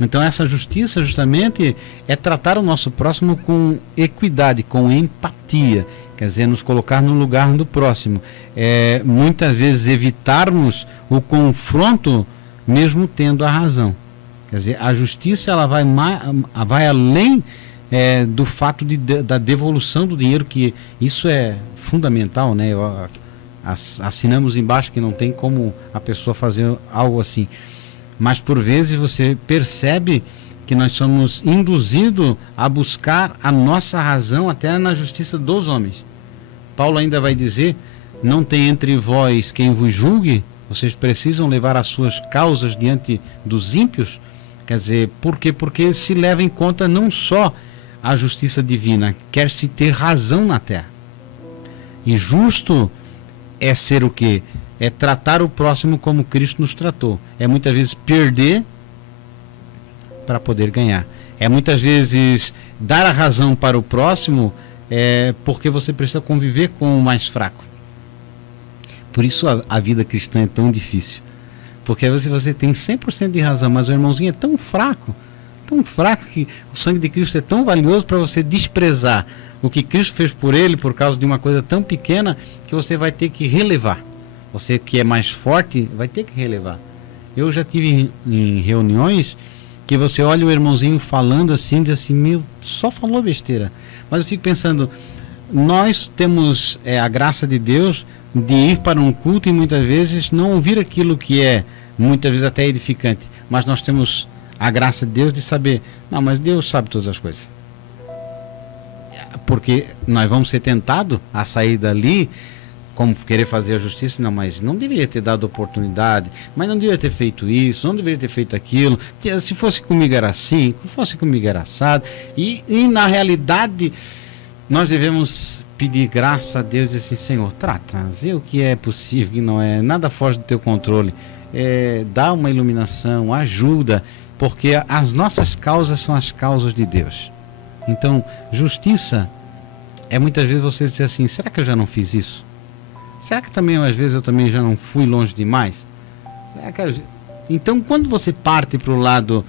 Então essa justiça justamente é tratar o nosso próximo com equidade, com empatia, quer dizer, nos colocar no lugar do próximo. Muitas vezes evitarmos o confronto mesmo tendo a razão. Quer dizer, a justiça ela vai além do fato da devolução do dinheiro, que isso é fundamental, né? Assinamos embaixo que não tem como a pessoa fazer algo assim. Mas por vezes você percebe que nós somos induzidos a buscar a nossa razão até na justiça dos homens. Paulo ainda vai dizer, não tem entre vós quem vos julgue, vocês precisam levar as suas causas diante dos ímpios. Quer dizer, por quê? Porque se leva em conta não só a justiça divina, quer-se ter razão na terra. E justo é ser o quê? É tratar o próximo como Cristo nos tratou. É muitas vezes perder para poder ganhar. É muitas vezes dar a razão para o próximo porque você precisa conviver com o mais fraco. Por isso a vida cristã é tão difícil. Porque você tem 100% de razão, mas o irmãozinho é tão fraco que o sangue de Cristo é tão valioso para você desprezar o que Cristo fez por ele por causa de uma coisa tão pequena que você vai ter que relevar. Você que é mais forte vai ter que relevar. Eu já tive em reuniões que você olha o irmãozinho falando assim, diz assim, meu, só falou besteira. Mas eu fico pensando, nós temos a graça de Deus de ir para um culto e muitas vezes não ouvir aquilo que é, muitas vezes até edificante, mas nós temos a graça de Deus de saber, não, mas Deus sabe todas as coisas. porque nós vamos ser tentados a sair dali, como querer fazer a justiça, não, mas não deveria ter dado oportunidade, mas não deveria ter feito isso, não deveria ter feito aquilo, se fosse comigo era assim, se fosse comigo era assado, e na realidade nós devemos pedir graça a Deus e assim, Senhor, trata, vê o que é possível, que não é, nada foge do teu controle, dá uma iluminação, ajuda, porque as nossas causas são as causas de Deus. Então, justiça é muitas vezes você dizer assim, será que eu já não fiz isso? Será que também, às vezes, eu também já não fui longe demais? Então, quando você parte para o lado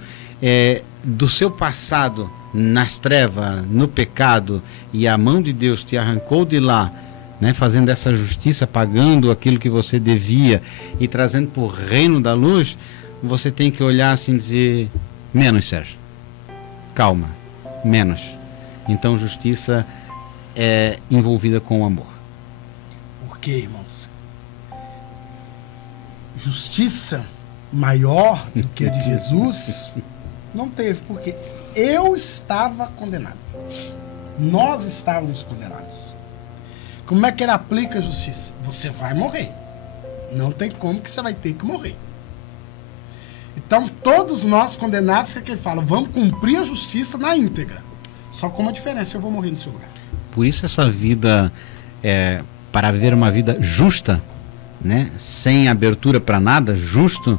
do seu passado, nas trevas, no pecado, e a mão de Deus te arrancou de lá, né, fazendo essa justiça, pagando aquilo que você devia e trazendo para o reino da luz, você tem que olhar assim e dizer, menos, Sérgio. Calma, menos. Então, justiça é envolvida com o amor. Porque, irmãos, justiça maior do que a de Jesus não teve, porque eu estava condenado. Nós estávamos condenados. Como é que ele aplica a justiça? Você vai morrer. Não tem como que você vai ter que morrer. Então, todos nós condenados, o que é que ele fala? Vamos cumprir a justiça na íntegra. Só com uma diferença, eu vou morrer no seu lugar. Por isso essa vida, para viver uma vida justa, né, sem abertura para nada, justo,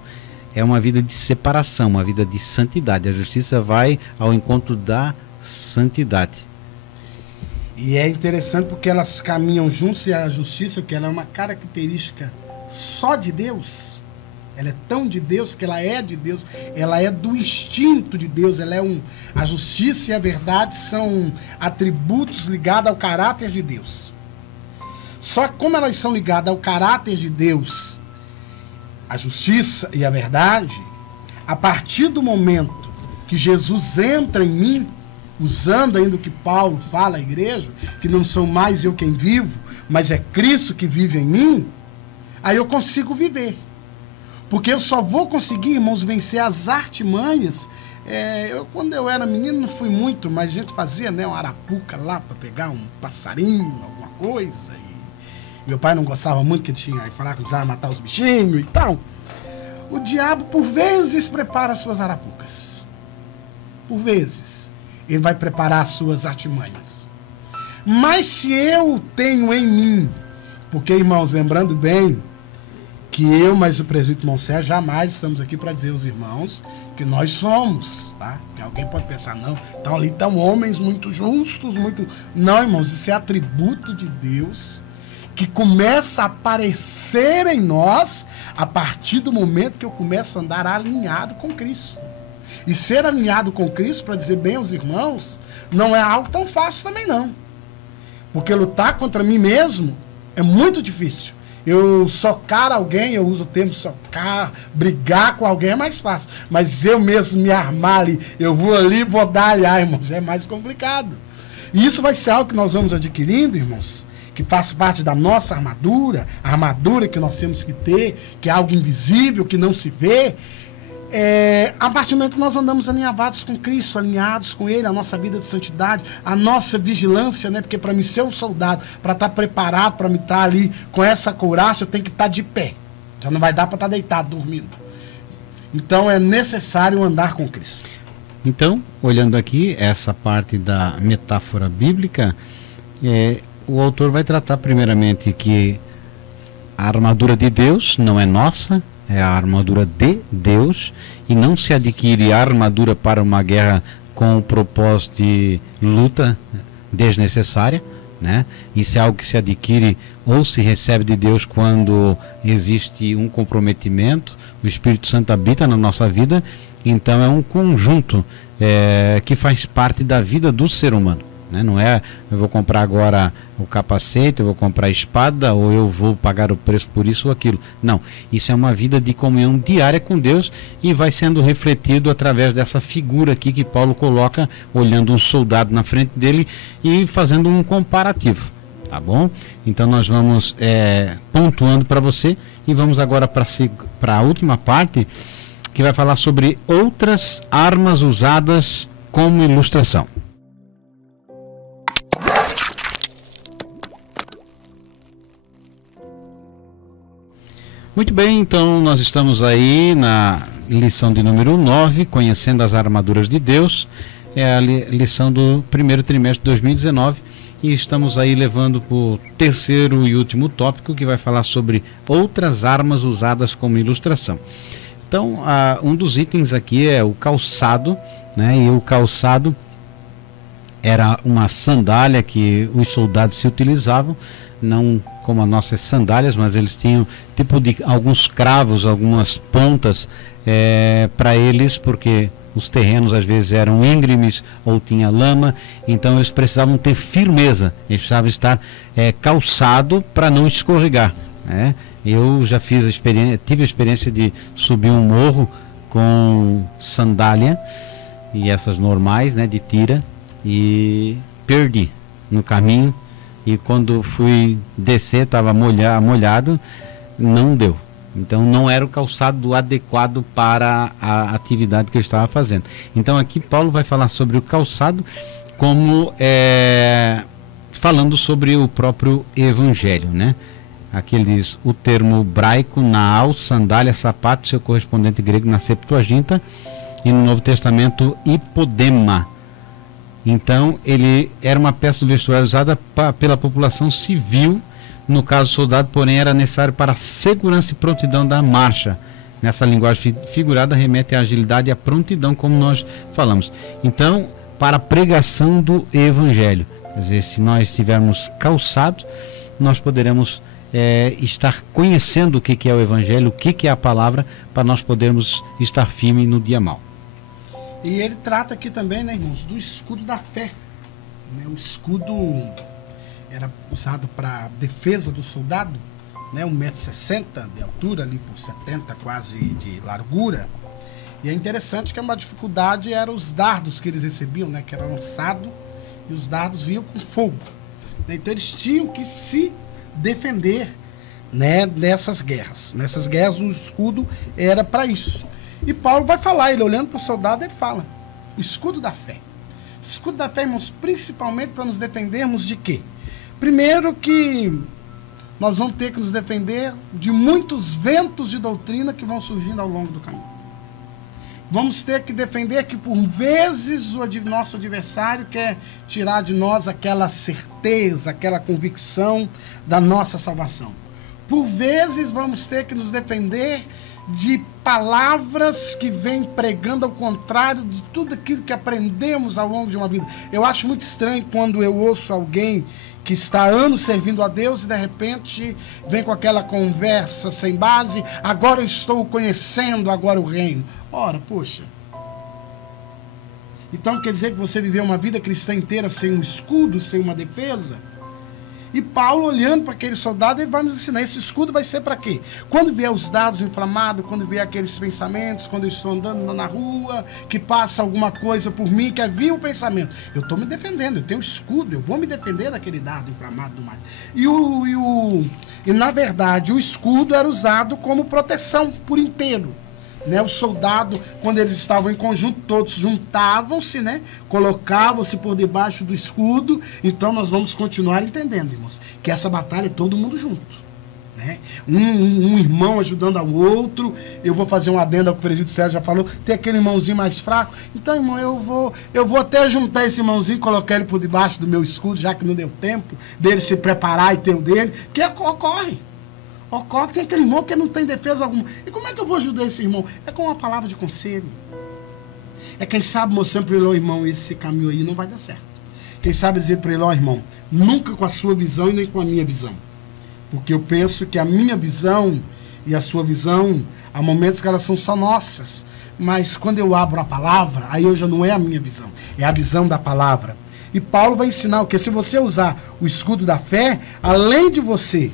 é uma vida de separação, uma vida de santidade. A justiça vai ao encontro da santidade. E é interessante porque elas caminham juntos, e a justiça, que ela é uma característica só de Deus. Ela é tão de Deus que ela é de Deus, ela é do instinto de Deus, a justiça e a verdade são atributos ligados ao caráter de Deus. Só que como elas são ligadas ao caráter de Deus, a justiça e a verdade, a partir do momento que Jesus entra em mim, usando ainda o que Paulo fala à igreja, que não sou mais eu quem vivo, mas é Cristo que vive em mim, aí eu consigo viver. Porque eu só vou conseguir, irmãos, vencer as artimanhas. Quando eu era menino, não fui muito, mas a gente fazia, né, uma arapuca lá para pegar um passarinho, alguma coisa. E meu pai não gostava muito, que ele tinha, falava que precisava matar os bichinhos e tal. O diabo, por vezes, prepara as suas arapucas. Por vezes. Ele vai preparar as suas artimanhas. Mas se eu tenho em mim, porque, irmãos, lembrando bem, que eu, mas o presbítero irmão Sérgio, jamais estamos aqui para dizer aos irmãos que nós somos, tá? Que alguém pode pensar, não, então ali estão homens muito justos, muito... Não, irmãos, isso é atributo de Deus que começa a aparecer em nós a partir do momento que eu começo a andar alinhado com Cristo. E ser alinhado com Cristo, para dizer bem aos irmãos, não é algo tão fácil também não. Porque lutar contra mim mesmo é muito difícil. Eu socar alguém, eu uso o termo socar, brigar com alguém é mais fácil. Mas eu mesmo me armar ali, eu vou ali, vou dar, irmãos, é mais complicado. E isso vai ser algo que nós vamos adquirindo, irmãos, que faz parte da nossa armadura, a armadura que nós temos que ter, que é algo invisível, que não se vê. A partir do momento que nós andamos alinhavados com Cristo, alinhados com Ele, a nossa vida de santidade, a nossa vigilância, né? Porque para mim ser um soldado, para estar preparado, para me estar ali com essa couraça, eu tenho que estar de pé. Já não vai dar para estar deitado, dormindo. Então é necessário andar com Cristo. Então, olhando aqui essa parte da metáfora bíblica, o autor vai tratar primeiramente que a armadura de Deus não é nossa, é a armadura de Deus, e não se adquire a armadura para uma guerra com o propósito de luta desnecessária, né? Isso é algo que se adquire ou se recebe de Deus quando existe um comprometimento, o Espírito Santo habita na nossa vida, então é um conjunto que faz parte da vida do ser humano. Não é, eu vou comprar agora o capacete, eu vou comprar a espada, ou eu vou pagar o preço por isso ou aquilo. Não, isso é uma vida de comunhão diária com Deus e vai sendo refletido através dessa figura aqui que Paulo coloca, olhando um soldado na frente dele e fazendo um comparativo. Tá bom? Então nós vamos pontuando para você e vamos agora para a última parte, que vai falar sobre outras armas usadas como ilustração. Muito bem, então nós estamos aí na lição de número 9, conhecendo as armaduras de Deus. É a lição do primeiro trimestre de 2019 e estamos aí levando para o terceiro e último tópico, que vai falar sobre outras armas usadas como ilustração. Então, um dos itens aqui é o calçado, né? E o calçado era uma sandália que os soldados se utilizavam, não como as nossas sandálias, mas eles tinham tipo de alguns cravos, algumas pontas para eles, porque os terrenos às vezes eram íngremes ou tinha lama, então eles precisavam ter firmeza, eles precisavam estar calçado para não escorregar, né? Eu já tive a experiência de subir um morro com sandália e essas normais, né, de tira, e perdi no caminho, e quando fui descer estava molhado, não deu. Então não era o calçado adequado para a atividade que eu estava fazendo. Então aqui Paulo vai falar sobre o calçado como falando sobre o próprio evangelho, né? Aqui ele diz o termo hebraico naal, sandália, sapato, seu correspondente grego na Septuaginta, e no Novo Testamento hipodema. Então ele era uma peça do vestuário usada pela população civil. No caso soldado, porém, era necessário para a segurança e prontidão da marcha. Nessa linguagem figurada remete à agilidade e à prontidão, como nós falamos. Então, para a pregação do evangelho, quer dizer, se nós estivermos calçados, nós poderemos estar conhecendo o que é o evangelho, o que é a palavra, para nós podermos estar firmes no dia mau. E ele trata aqui também, né, irmãos, do escudo da fé, né? O escudo era usado para defesa do soldado, né? 1,60 m de altura, ali por 70 quase de largura. E é interessante que uma dificuldade era os dardos que eles recebiam, né? Que era lançado, e os dardos vinham com fogo, né? Então eles tinham que se defender, né, nessas guerras. Nessas guerras o escudo era para isso. E Paulo vai falar, ele olhando para o soldado, ele fala, o escudo da fé. O escudo da fé, irmãos, principalmente para nos defendermos de quê? Primeiro que nós vamos ter que nos defender de muitos ventos de doutrina que vão surgindo ao longo do caminho. Vamos ter que defender que por vezes o nosso adversário quer tirar de nós aquela certeza, aquela convicção da nossa salvação. Por vezes vamos ter que nos defender de palavras que vêm pregando ao contrário de tudo aquilo que aprendemos ao longo de uma vida. Eu acho muito estranho quando eu ouço alguém que está há anos servindo a Deus e de repente vem com aquela conversa sem base, agora eu estou conhecendo agora o reino. Ora, poxa. Então quer dizer que você viveu uma vida cristã inteira sem um escudo, sem uma defesa? E Paulo, olhando para aquele soldado, ele vai nos ensinar, esse escudo vai ser para quê? Quando vier os dados inflamados, quando vier aqueles pensamentos, quando eu estou andando na rua, que passa alguma coisa por mim, que havia o pensamento, eu estou me defendendo, eu tenho escudo, eu vou me defender daquele dado inflamado do mar. E na verdade, o escudo era usado como proteção por inteiro. Né, o soldado, quando eles estavam em conjunto, todos juntavam-se, né, colocavam-se por debaixo do escudo. Então nós vamos continuar entendendo, irmãos, que essa batalha é todo mundo junto, né? Um irmão ajudando ao outro. Eu vou fazer um adendo ao que o presbítero Sérgio já falou, tem aquele irmãozinho mais fraco, então, irmão, eu vou até juntar esse irmãozinho e colocar ele por debaixo do meu escudo, já que não deu tempo dele se preparar e ter o dele, que ocorre que tem aquele irmão que não tem defesa alguma. E como é que eu vou ajudar esse irmão? É com uma palavra de conselho. É quem sabe mostrando para ele, ó, irmão, esse caminho aí não vai dar certo. Quem sabe dizer para ele, ó, irmão, nunca com a sua visão e nem com a minha visão. Porque eu penso que a minha visão e a sua visão, há momentos que elas são só nossas. Mas quando eu abro a palavra, aí eu já não é a minha visão, é a visão da palavra. E Paulo vai ensinar o que? Se você usar o escudo da fé, além de você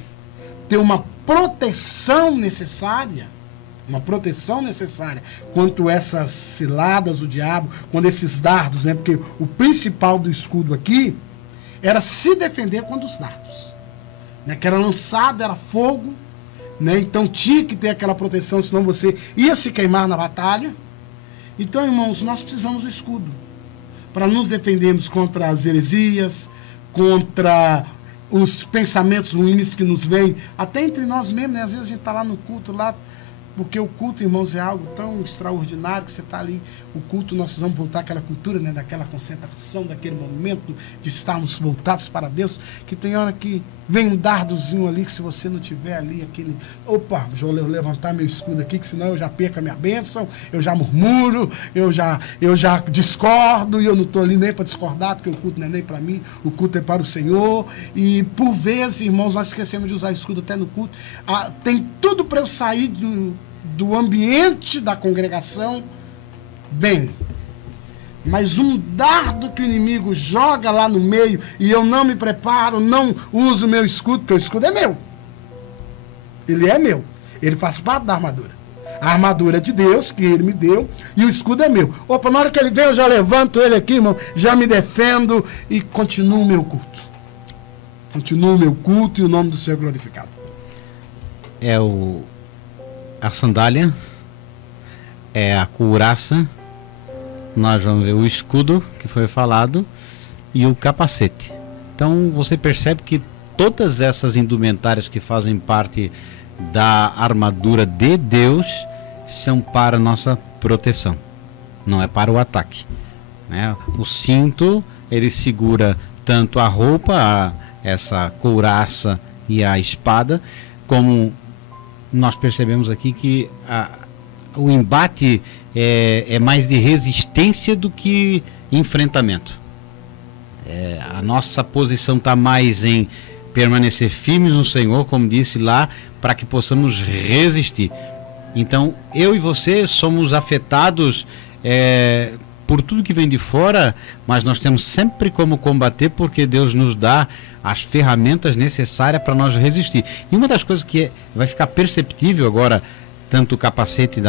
ter uma proteção necessária quanto essas ciladas do diabo, quando esses dardos, né? Porque o principal do escudo aqui era se defender contra os dardos, né? Que era lançado, era fogo, né? Então tinha que ter aquela proteção, senão você ia se queimar na batalha. Então, irmãos, nós precisamos do escudo para nos defendermos contra as heresias, contra os pensamentos ruins que nos vêm, até entre nós mesmos, né? Às vezes a gente está lá no culto, lá, porque o culto, irmãos, é algo tão extraordinário que você está ali, o culto, nós vamos voltar àquela cultura, né? Daquela concentração, daquele momento de estarmos voltados para Deus, que tem hora que vem um dardozinho ali, que se você não tiver ali aquele, opa, deixa eu levantar meu escudo aqui, que senão eu já perco a minha bênção, eu já murmuro, eu já discordo, e eu não estou ali nem para discordar, porque o culto não é nem para mim, o culto é para o Senhor, e por vezes, irmãos, nós esquecemos de usar escudo até no culto, tem tudo para eu sair do ambiente da congregação bem, mas um dardo que o inimigo joga lá no meio e eu não me preparo, não uso o meu escudo, porque o escudo é meu, ele é meu, ele faz parte da armadura, a armadura é de Deus, que ele me deu, e o escudo é meu. Opa, na hora que ele vem eu já levanto ele aqui, irmão, já me defendo e continuo o meu culto, e o nome do Senhor é glorificado. A sandália, é a couraça, nós vamos ver o escudo, que foi falado, e o capacete. Então você percebe que todas essas indumentárias que fazem parte da armadura de Deus são para nossa proteção, não é para o ataque, né? O cinto, ele segura tanto a roupa, essa couraça e a espada, como nós percebemos aqui que o embate é mais de resistência do que enfrentamento. A nossa posição está mais em permanecer firmes no Senhor, como disse lá, para que possamos resistir. Então, eu e você somos afetados por tudo que vem de fora, mas nós temos sempre como combater, porque Deus nos dá as ferramentas necessárias para nós resistir. E uma das coisas que vai ficar perceptível agora, tanto o capacete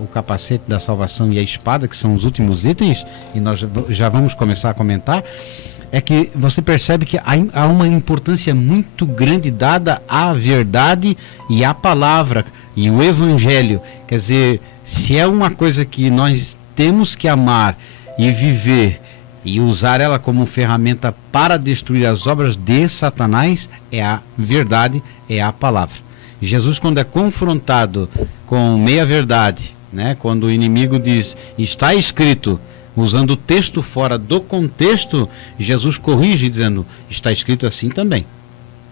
o capacete da salvação e a espada, que são os últimos itens, e nós já vamos começar a comentar, é que você percebe que há uma importância muito grande dada à verdade e à palavra e o evangelho. Quer dizer, se é uma coisa que nós temos que amar e viver e usar ela como ferramenta para destruir as obras de Satanás, é a verdade, é a palavra. Jesus, quando é confrontado com meia-verdade, né, quando o inimigo diz, está escrito, usando o texto fora do contexto, Jesus corrige dizendo, está escrito assim também.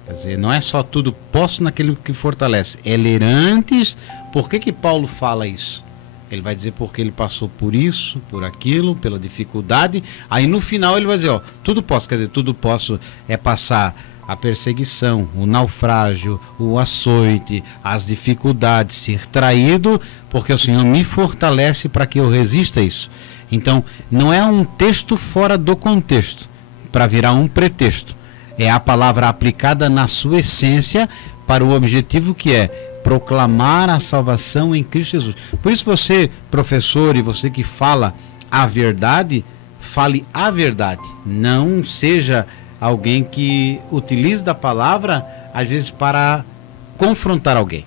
Quer dizer, não é só tudo posso naquele que fortalece, é ler antes. Por que Paulo fala isso? Ele vai dizer porque ele passou por isso, por aquilo, pela dificuldade. Aí no final ele vai dizer, tudo posso. Quer dizer, tudo posso é passar a perseguição, o naufrágio, o açoite, as dificuldades, ser traído, porque o Senhor me fortalece para que eu resista a isso. Então, não é um texto fora do contexto, para virar um pretexto. É a palavra aplicada na sua essência para o objetivo que é proclamar a salvação em Cristo Jesus. Por isso você, professor, e você que fala a verdade, fale a verdade. Não seja alguém que utilize da palavra, às vezes, para confrontar alguém.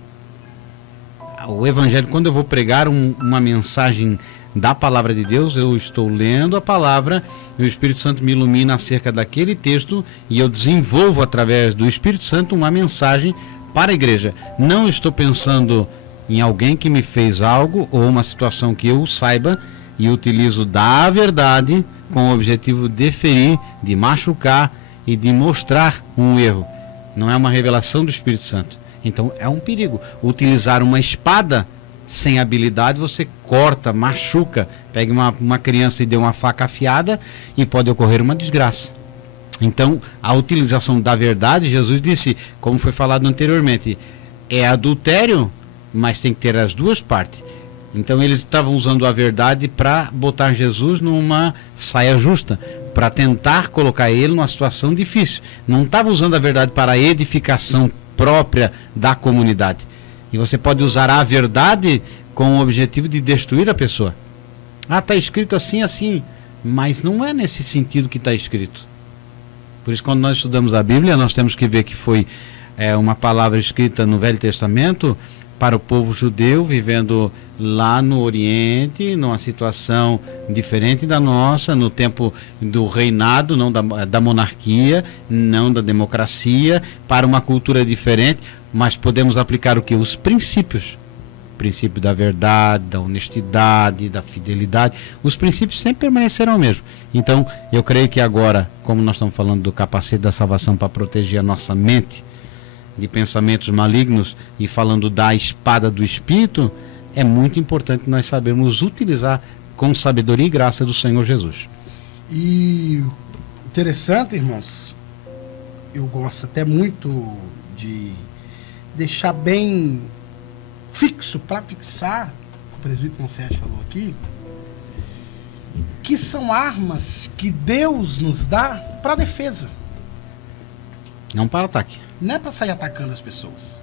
O evangelho, quando eu vou pregar uma mensagem da palavra de Deus, eu estou lendo a palavra, e o Espírito Santo me ilumina acerca daquele texto, e eu desenvolvo através do Espírito Santo uma mensagem para a igreja. Não estou pensando em alguém que me fez algo ou uma situação que eu saiba e utilizo da verdade com o objetivo de ferir, de machucar e de mostrar um erro. Não é uma revelação do Espírito Santo. Então é um perigo. Utilizar uma espada sem habilidade, você corta, machuca. Pegue uma criança e dê uma faca afiada e pode ocorrer uma desgraça. Então, a utilização da verdade, Jesus disse, como foi falado anteriormente, é adultério, mas tem que ter as duas partes. Então, eles estavam usando a verdade para botar Jesus numa saia justa, para tentar colocar ele numa situação difícil. Não estava usando a verdade para a edificação própria da comunidade. E você pode usar a verdade com o objetivo de destruir a pessoa. Está escrito assim, assim, mas não é nesse sentido que está escrito. Por isso, quando nós estudamos a Bíblia, nós temos que ver que foi uma palavra escrita no Velho Testamento para o povo judeu, vivendo lá no Oriente, numa situação diferente da nossa, no tempo do reinado, não da monarquia, não da democracia, para uma cultura diferente, mas podemos aplicar o que? Os princípios. O princípio da verdade, da honestidade, da fidelidade. Os princípios sempre permanecerão mesmo. Então, eu creio que agora, como nós estamos falando do capacete da salvação para proteger a nossa mente de pensamentos malignos e falando da espada do Espírito, é muito importante nós sabermos utilizar com sabedoria e graça do Senhor Jesus. E interessante, irmãos, eu gosto até muito de deixar bem fixo, para fixar, o presbítero Monserrat falou aqui, que são armas que Deus nos dá para defesa. Não para ataque. Não é para sair atacando as pessoas.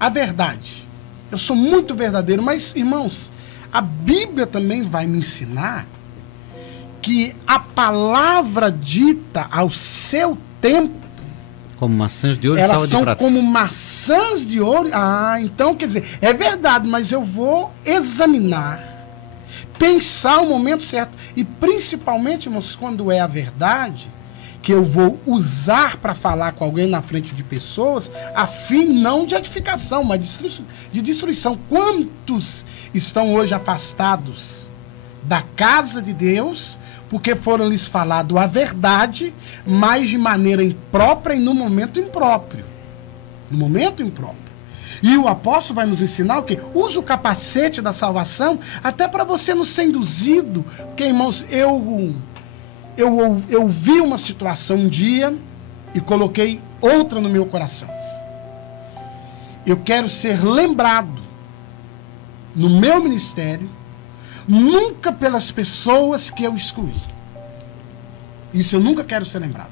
A verdade. Eu sou muito verdadeiro, mas, irmãos, a Bíblia também vai me ensinar que a palavra dita ao seu tempo, como maçãs de ouro e elas sal de são prata. como maçãs de ouro. Ah, então, quer dizer, é verdade, mas eu vou examinar, pensar o momento certo. E principalmente, irmãos, quando é a verdade, que eu vou usar para falar com alguém na frente de pessoas, a fim não de edificação, mas de destruição. Quantos estão hoje afastados da casa de Deus, porque foram lhes falado a verdade, mas de maneira imprópria e no momento impróprio. No momento impróprio. E o apóstolo vai nos ensinar o quê? Usa o capacete da salvação até para você não ser induzido. Porque, irmãos, eu vi uma situação um dia e coloquei outra no meu coração. Eu quero ser lembrado no meu ministério nunca pelas pessoas que eu excluí. Isso eu nunca quero ser lembrado.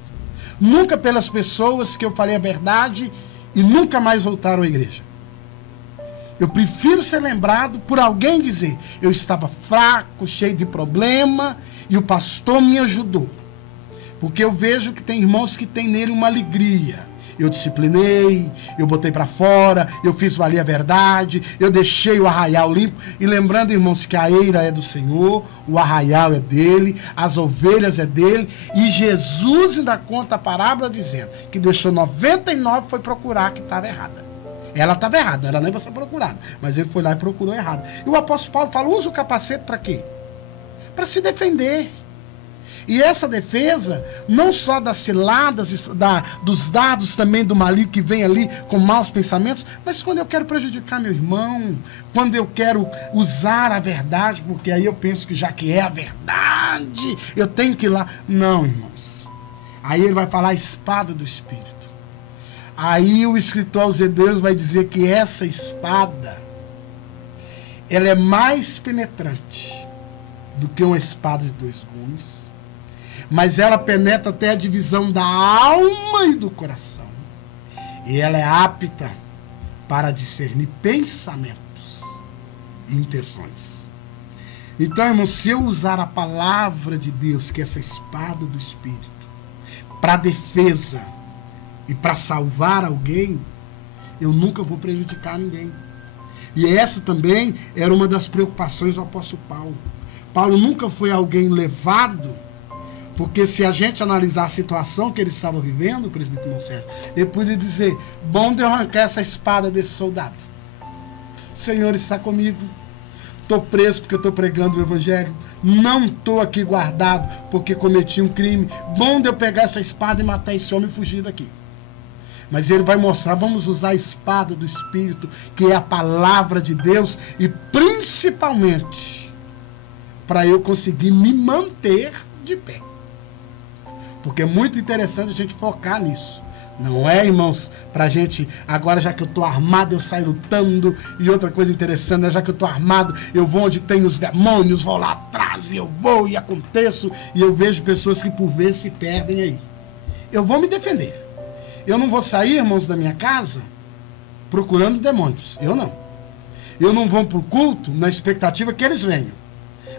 Nunca pelas pessoas que eu falei a verdade e nunca mais voltaram à igreja. Eu prefiro ser lembrado por alguém dizer: eu estava fraco, cheio de problema, e o pastor me ajudou. Porque eu vejo que tem irmãos que tem nele uma alegria. Eu disciplinei, eu botei para fora, eu fiz valer a verdade, eu deixei o arraial limpo. E lembrando, irmãos, que a eira é do Senhor, o arraial é dele, as ovelhas é dele. E Jesus ainda conta a parábola dizendo que deixou 99 e foi procurar que estava errada. Ela estava errada, ela nem vai ser procurada. Mas ele foi lá e procurou errado. E o apóstolo Paulo fala: usa o capacete para quê? Para se defender. E essa defesa, não só das ciladas, dos dados também do maligno que vem ali com maus pensamentos, mas quando eu quero prejudicar meu irmão, quando eu quero usar a verdade, porque aí eu penso que já que é a verdade, eu tenho que ir lá. Não, irmãos. Aí ele vai falar a espada do Espírito. Aí o escritor aos Hebreus vai dizer que essa espada, ela é mais penetrante do que uma espada de 2 gumes, mas ela penetra até a divisão da alma e do coração. E ela é apta para discernir pensamentos e intenções. Então, irmão, se eu usar a palavra de Deus, que é essa espada do Espírito, para defesa e para salvar alguém, eu nunca vou prejudicar ninguém. E essa também era uma das preocupações do apóstolo Paulo. Paulo nunca foi alguém levado, porque se a gente analisar a situação que ele estava vivendo, o presbítero Monserrat, ele podia dizer: bom de eu arrancar essa espada desse soldado. O Senhor está comigo. Estou preso porque eu estou pregando o evangelho. Não estou aqui guardado porque cometi um crime. Bom de eu pegar essa espada e matar esse homem e fugir daqui. Mas ele vai mostrar: vamos usar a espada do Espírito, que é a palavra de Deus, e principalmente para eu conseguir me manter de pé. Porque é muito interessante a gente focar nisso. Não é, irmãos, para a gente, agora já que eu estou armado, eu saio lutando. E outra coisa interessante, né? Já que eu estou armado, eu vou onde tem os demônios, vou lá atrás, e eu vou e aconteço. E eu vejo pessoas que por vezes se perdem aí. Eu vou me defender. Eu não vou sair, irmãos, da minha casa procurando demônios. Eu não. Eu não vou para o culto na expectativa que eles venham.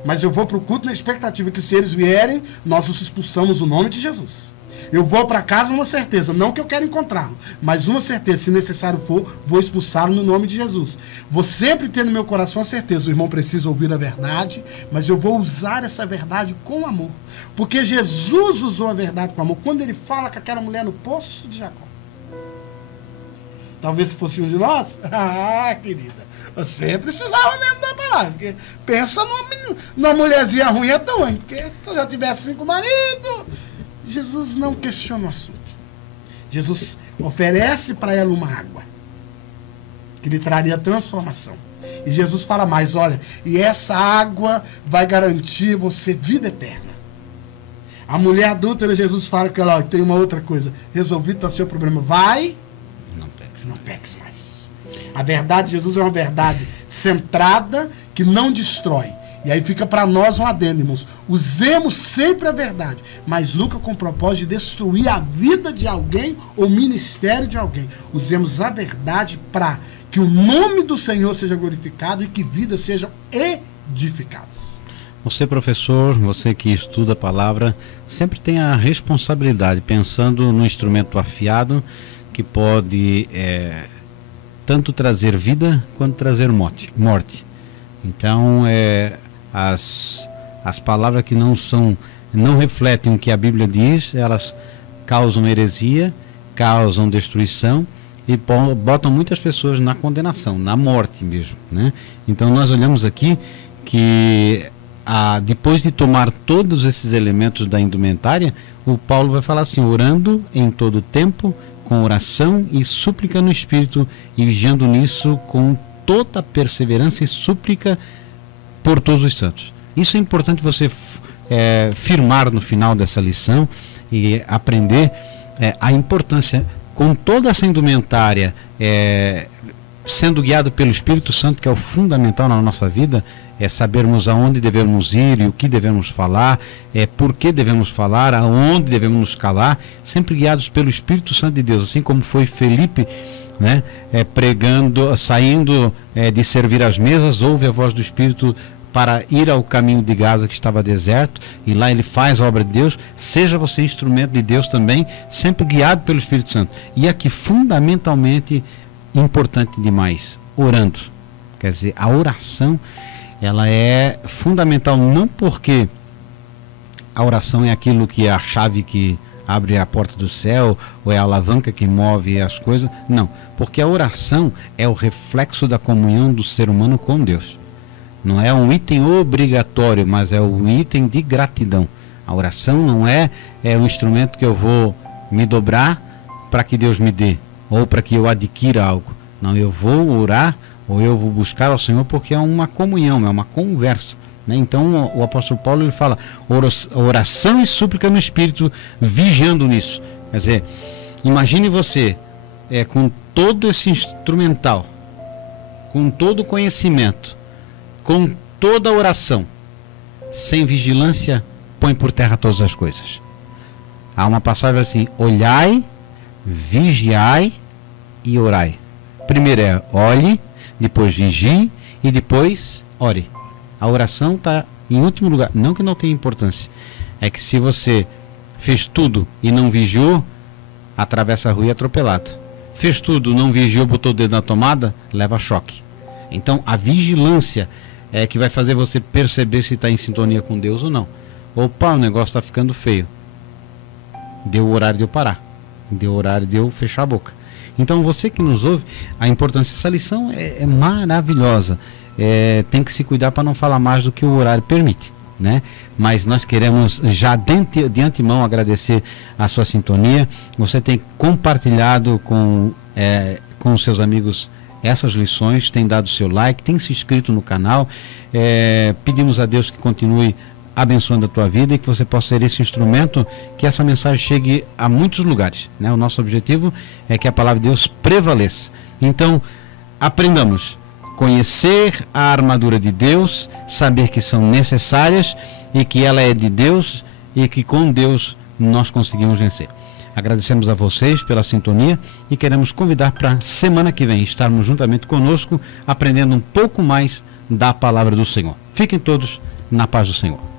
Mas eu vou para o culto na expectativa que, se eles vierem, nós os expulsamos no nome de Jesus. Eu vou para casa uma certeza, não que eu quero encontrá-lo, mas uma certeza, se necessário for, vou expulsá-lo no nome de Jesus. Vou sempre ter no meu coração a certeza, o irmão precisa ouvir a verdade, mas eu vou usar essa verdade com amor. Porque Jesus usou a verdade com amor. Quando ele fala com aquela mulher no poço de Jacó. Talvez se fosse um de nós, querida, você precisava mesmo da palavra. Porque pensa numa mulherzinha ruim é tão ruim, porque se eu já tivesse 5 maridos. Jesus não questiona o assunto. Jesus oferece para ela uma água que lhe traria transformação. E Jesus fala mais, olha, e essa água vai garantir você vida eterna. A mulher adúltera, Jesus fala que ela, tem uma outra coisa, resolvido está seu problema, vai, não peques mais. A verdade de Jesus é uma verdade centrada que não destrói. E aí fica para nós um adendo, irmãos. Usemos sempre a verdade, mas nunca com o propósito de destruir a vida de alguém ou o ministério de alguém. Usemos a verdade para que o nome do Senhor seja glorificado e que vidas sejam edificadas. Você, professor, você que estuda a palavra, sempre tem a responsabilidade, pensando no instrumento afiado, que pode tanto trazer vida quanto trazer morte. Então, as palavras que não refletem o que a Bíblia diz, elas causam heresia, causam destruição e botam muitas pessoas na condenação, na morte mesmo, né? Então nós olhamos aqui que depois de tomar todos esses elementos da indumentária, o Paulo vai falar assim, orando em todo tempo, com oração e súplica no Espírito, e vigiando nisso com toda perseverança e súplica por todos os santos. Isso é importante você firmar no final dessa lição e aprender a importância, com toda essa indumentária sendo guiado pelo Espírito Santo, que é o fundamental na nossa vida, sabermos aonde devemos ir e o que devemos falar, por que devemos falar, aonde devemos nos calar, sempre guiados pelo Espírito Santo de Deus, assim como foi Felipe, né, pregando, saindo de servir as mesas, ouve a voz do Espírito para ir ao caminho de Gaza que estava deserto, e lá ele faz a obra de Deus. Seja você instrumento de Deus também, sempre guiado pelo Espírito Santo. E aqui fundamentalmente importante demais, orando. Quer dizer, a oração, ela é fundamental, não porque a oração é aquilo que é a chave que abre a porta do céu, ou é a alavanca que move as coisas, não, porque a oração é o reflexo da comunhão do ser humano com Deus. Não é um item obrigatório, mas é um item de gratidão. A oração não é um instrumento que eu vou me dobrar para que Deus me dê, ou para que eu adquira algo. Não, eu vou orar, ou eu vou buscar ao Senhor porque é uma comunhão, é uma conversa, né? Então o apóstolo Paulo ele fala oração e súplica no Espírito, vigiando nisso. Quer dizer, imagine você com todo esse instrumental, com todo o conhecimento, com toda a oração, sem vigilância, põe por terra todas as coisas. Há uma passagem assim: olhai, vigiai e orai. Primeiro olhe, depois vigie e depois ore. A oração está em último lugar. Não que não tenha importância, é que se você fez tudo e não vigiou, atravessa a rua e é atropelado. Fez tudo, não vigiou, botou o dedo na tomada, leva choque. Então a vigilância é que vai fazer você perceber se está em sintonia com Deus ou não. Opa, o negócio está ficando feio. Deu o horário de eu parar. Deu o horário de eu fechar a boca. Então você que nos ouve, a importância dessa lição é maravilhosa. Tem que se cuidar para não falar mais do que o horário permite, né? Mas nós queremos já de antemão agradecer a sua sintonia. Você tem compartilhado com os seus amigos essas lições, tem dado seu like, tem se inscrito no canal. Pedimos a Deus que continue abençoando a tua vida e que você possa ser esse instrumento, que essa mensagem chegue a muitos lugares, né? O nosso objetivo é que a palavra de Deus prevaleça. Então, aprendamos conhecer a armadura de Deus, saber que são necessárias e que ela é de Deus e que com Deus nós conseguimos vencer. Agradecemos a vocês pela sintonia e queremos convidar para semana que vem estarmos juntamente conosco, aprendendo um pouco mais da palavra do Senhor. Fiquem todos na paz do Senhor.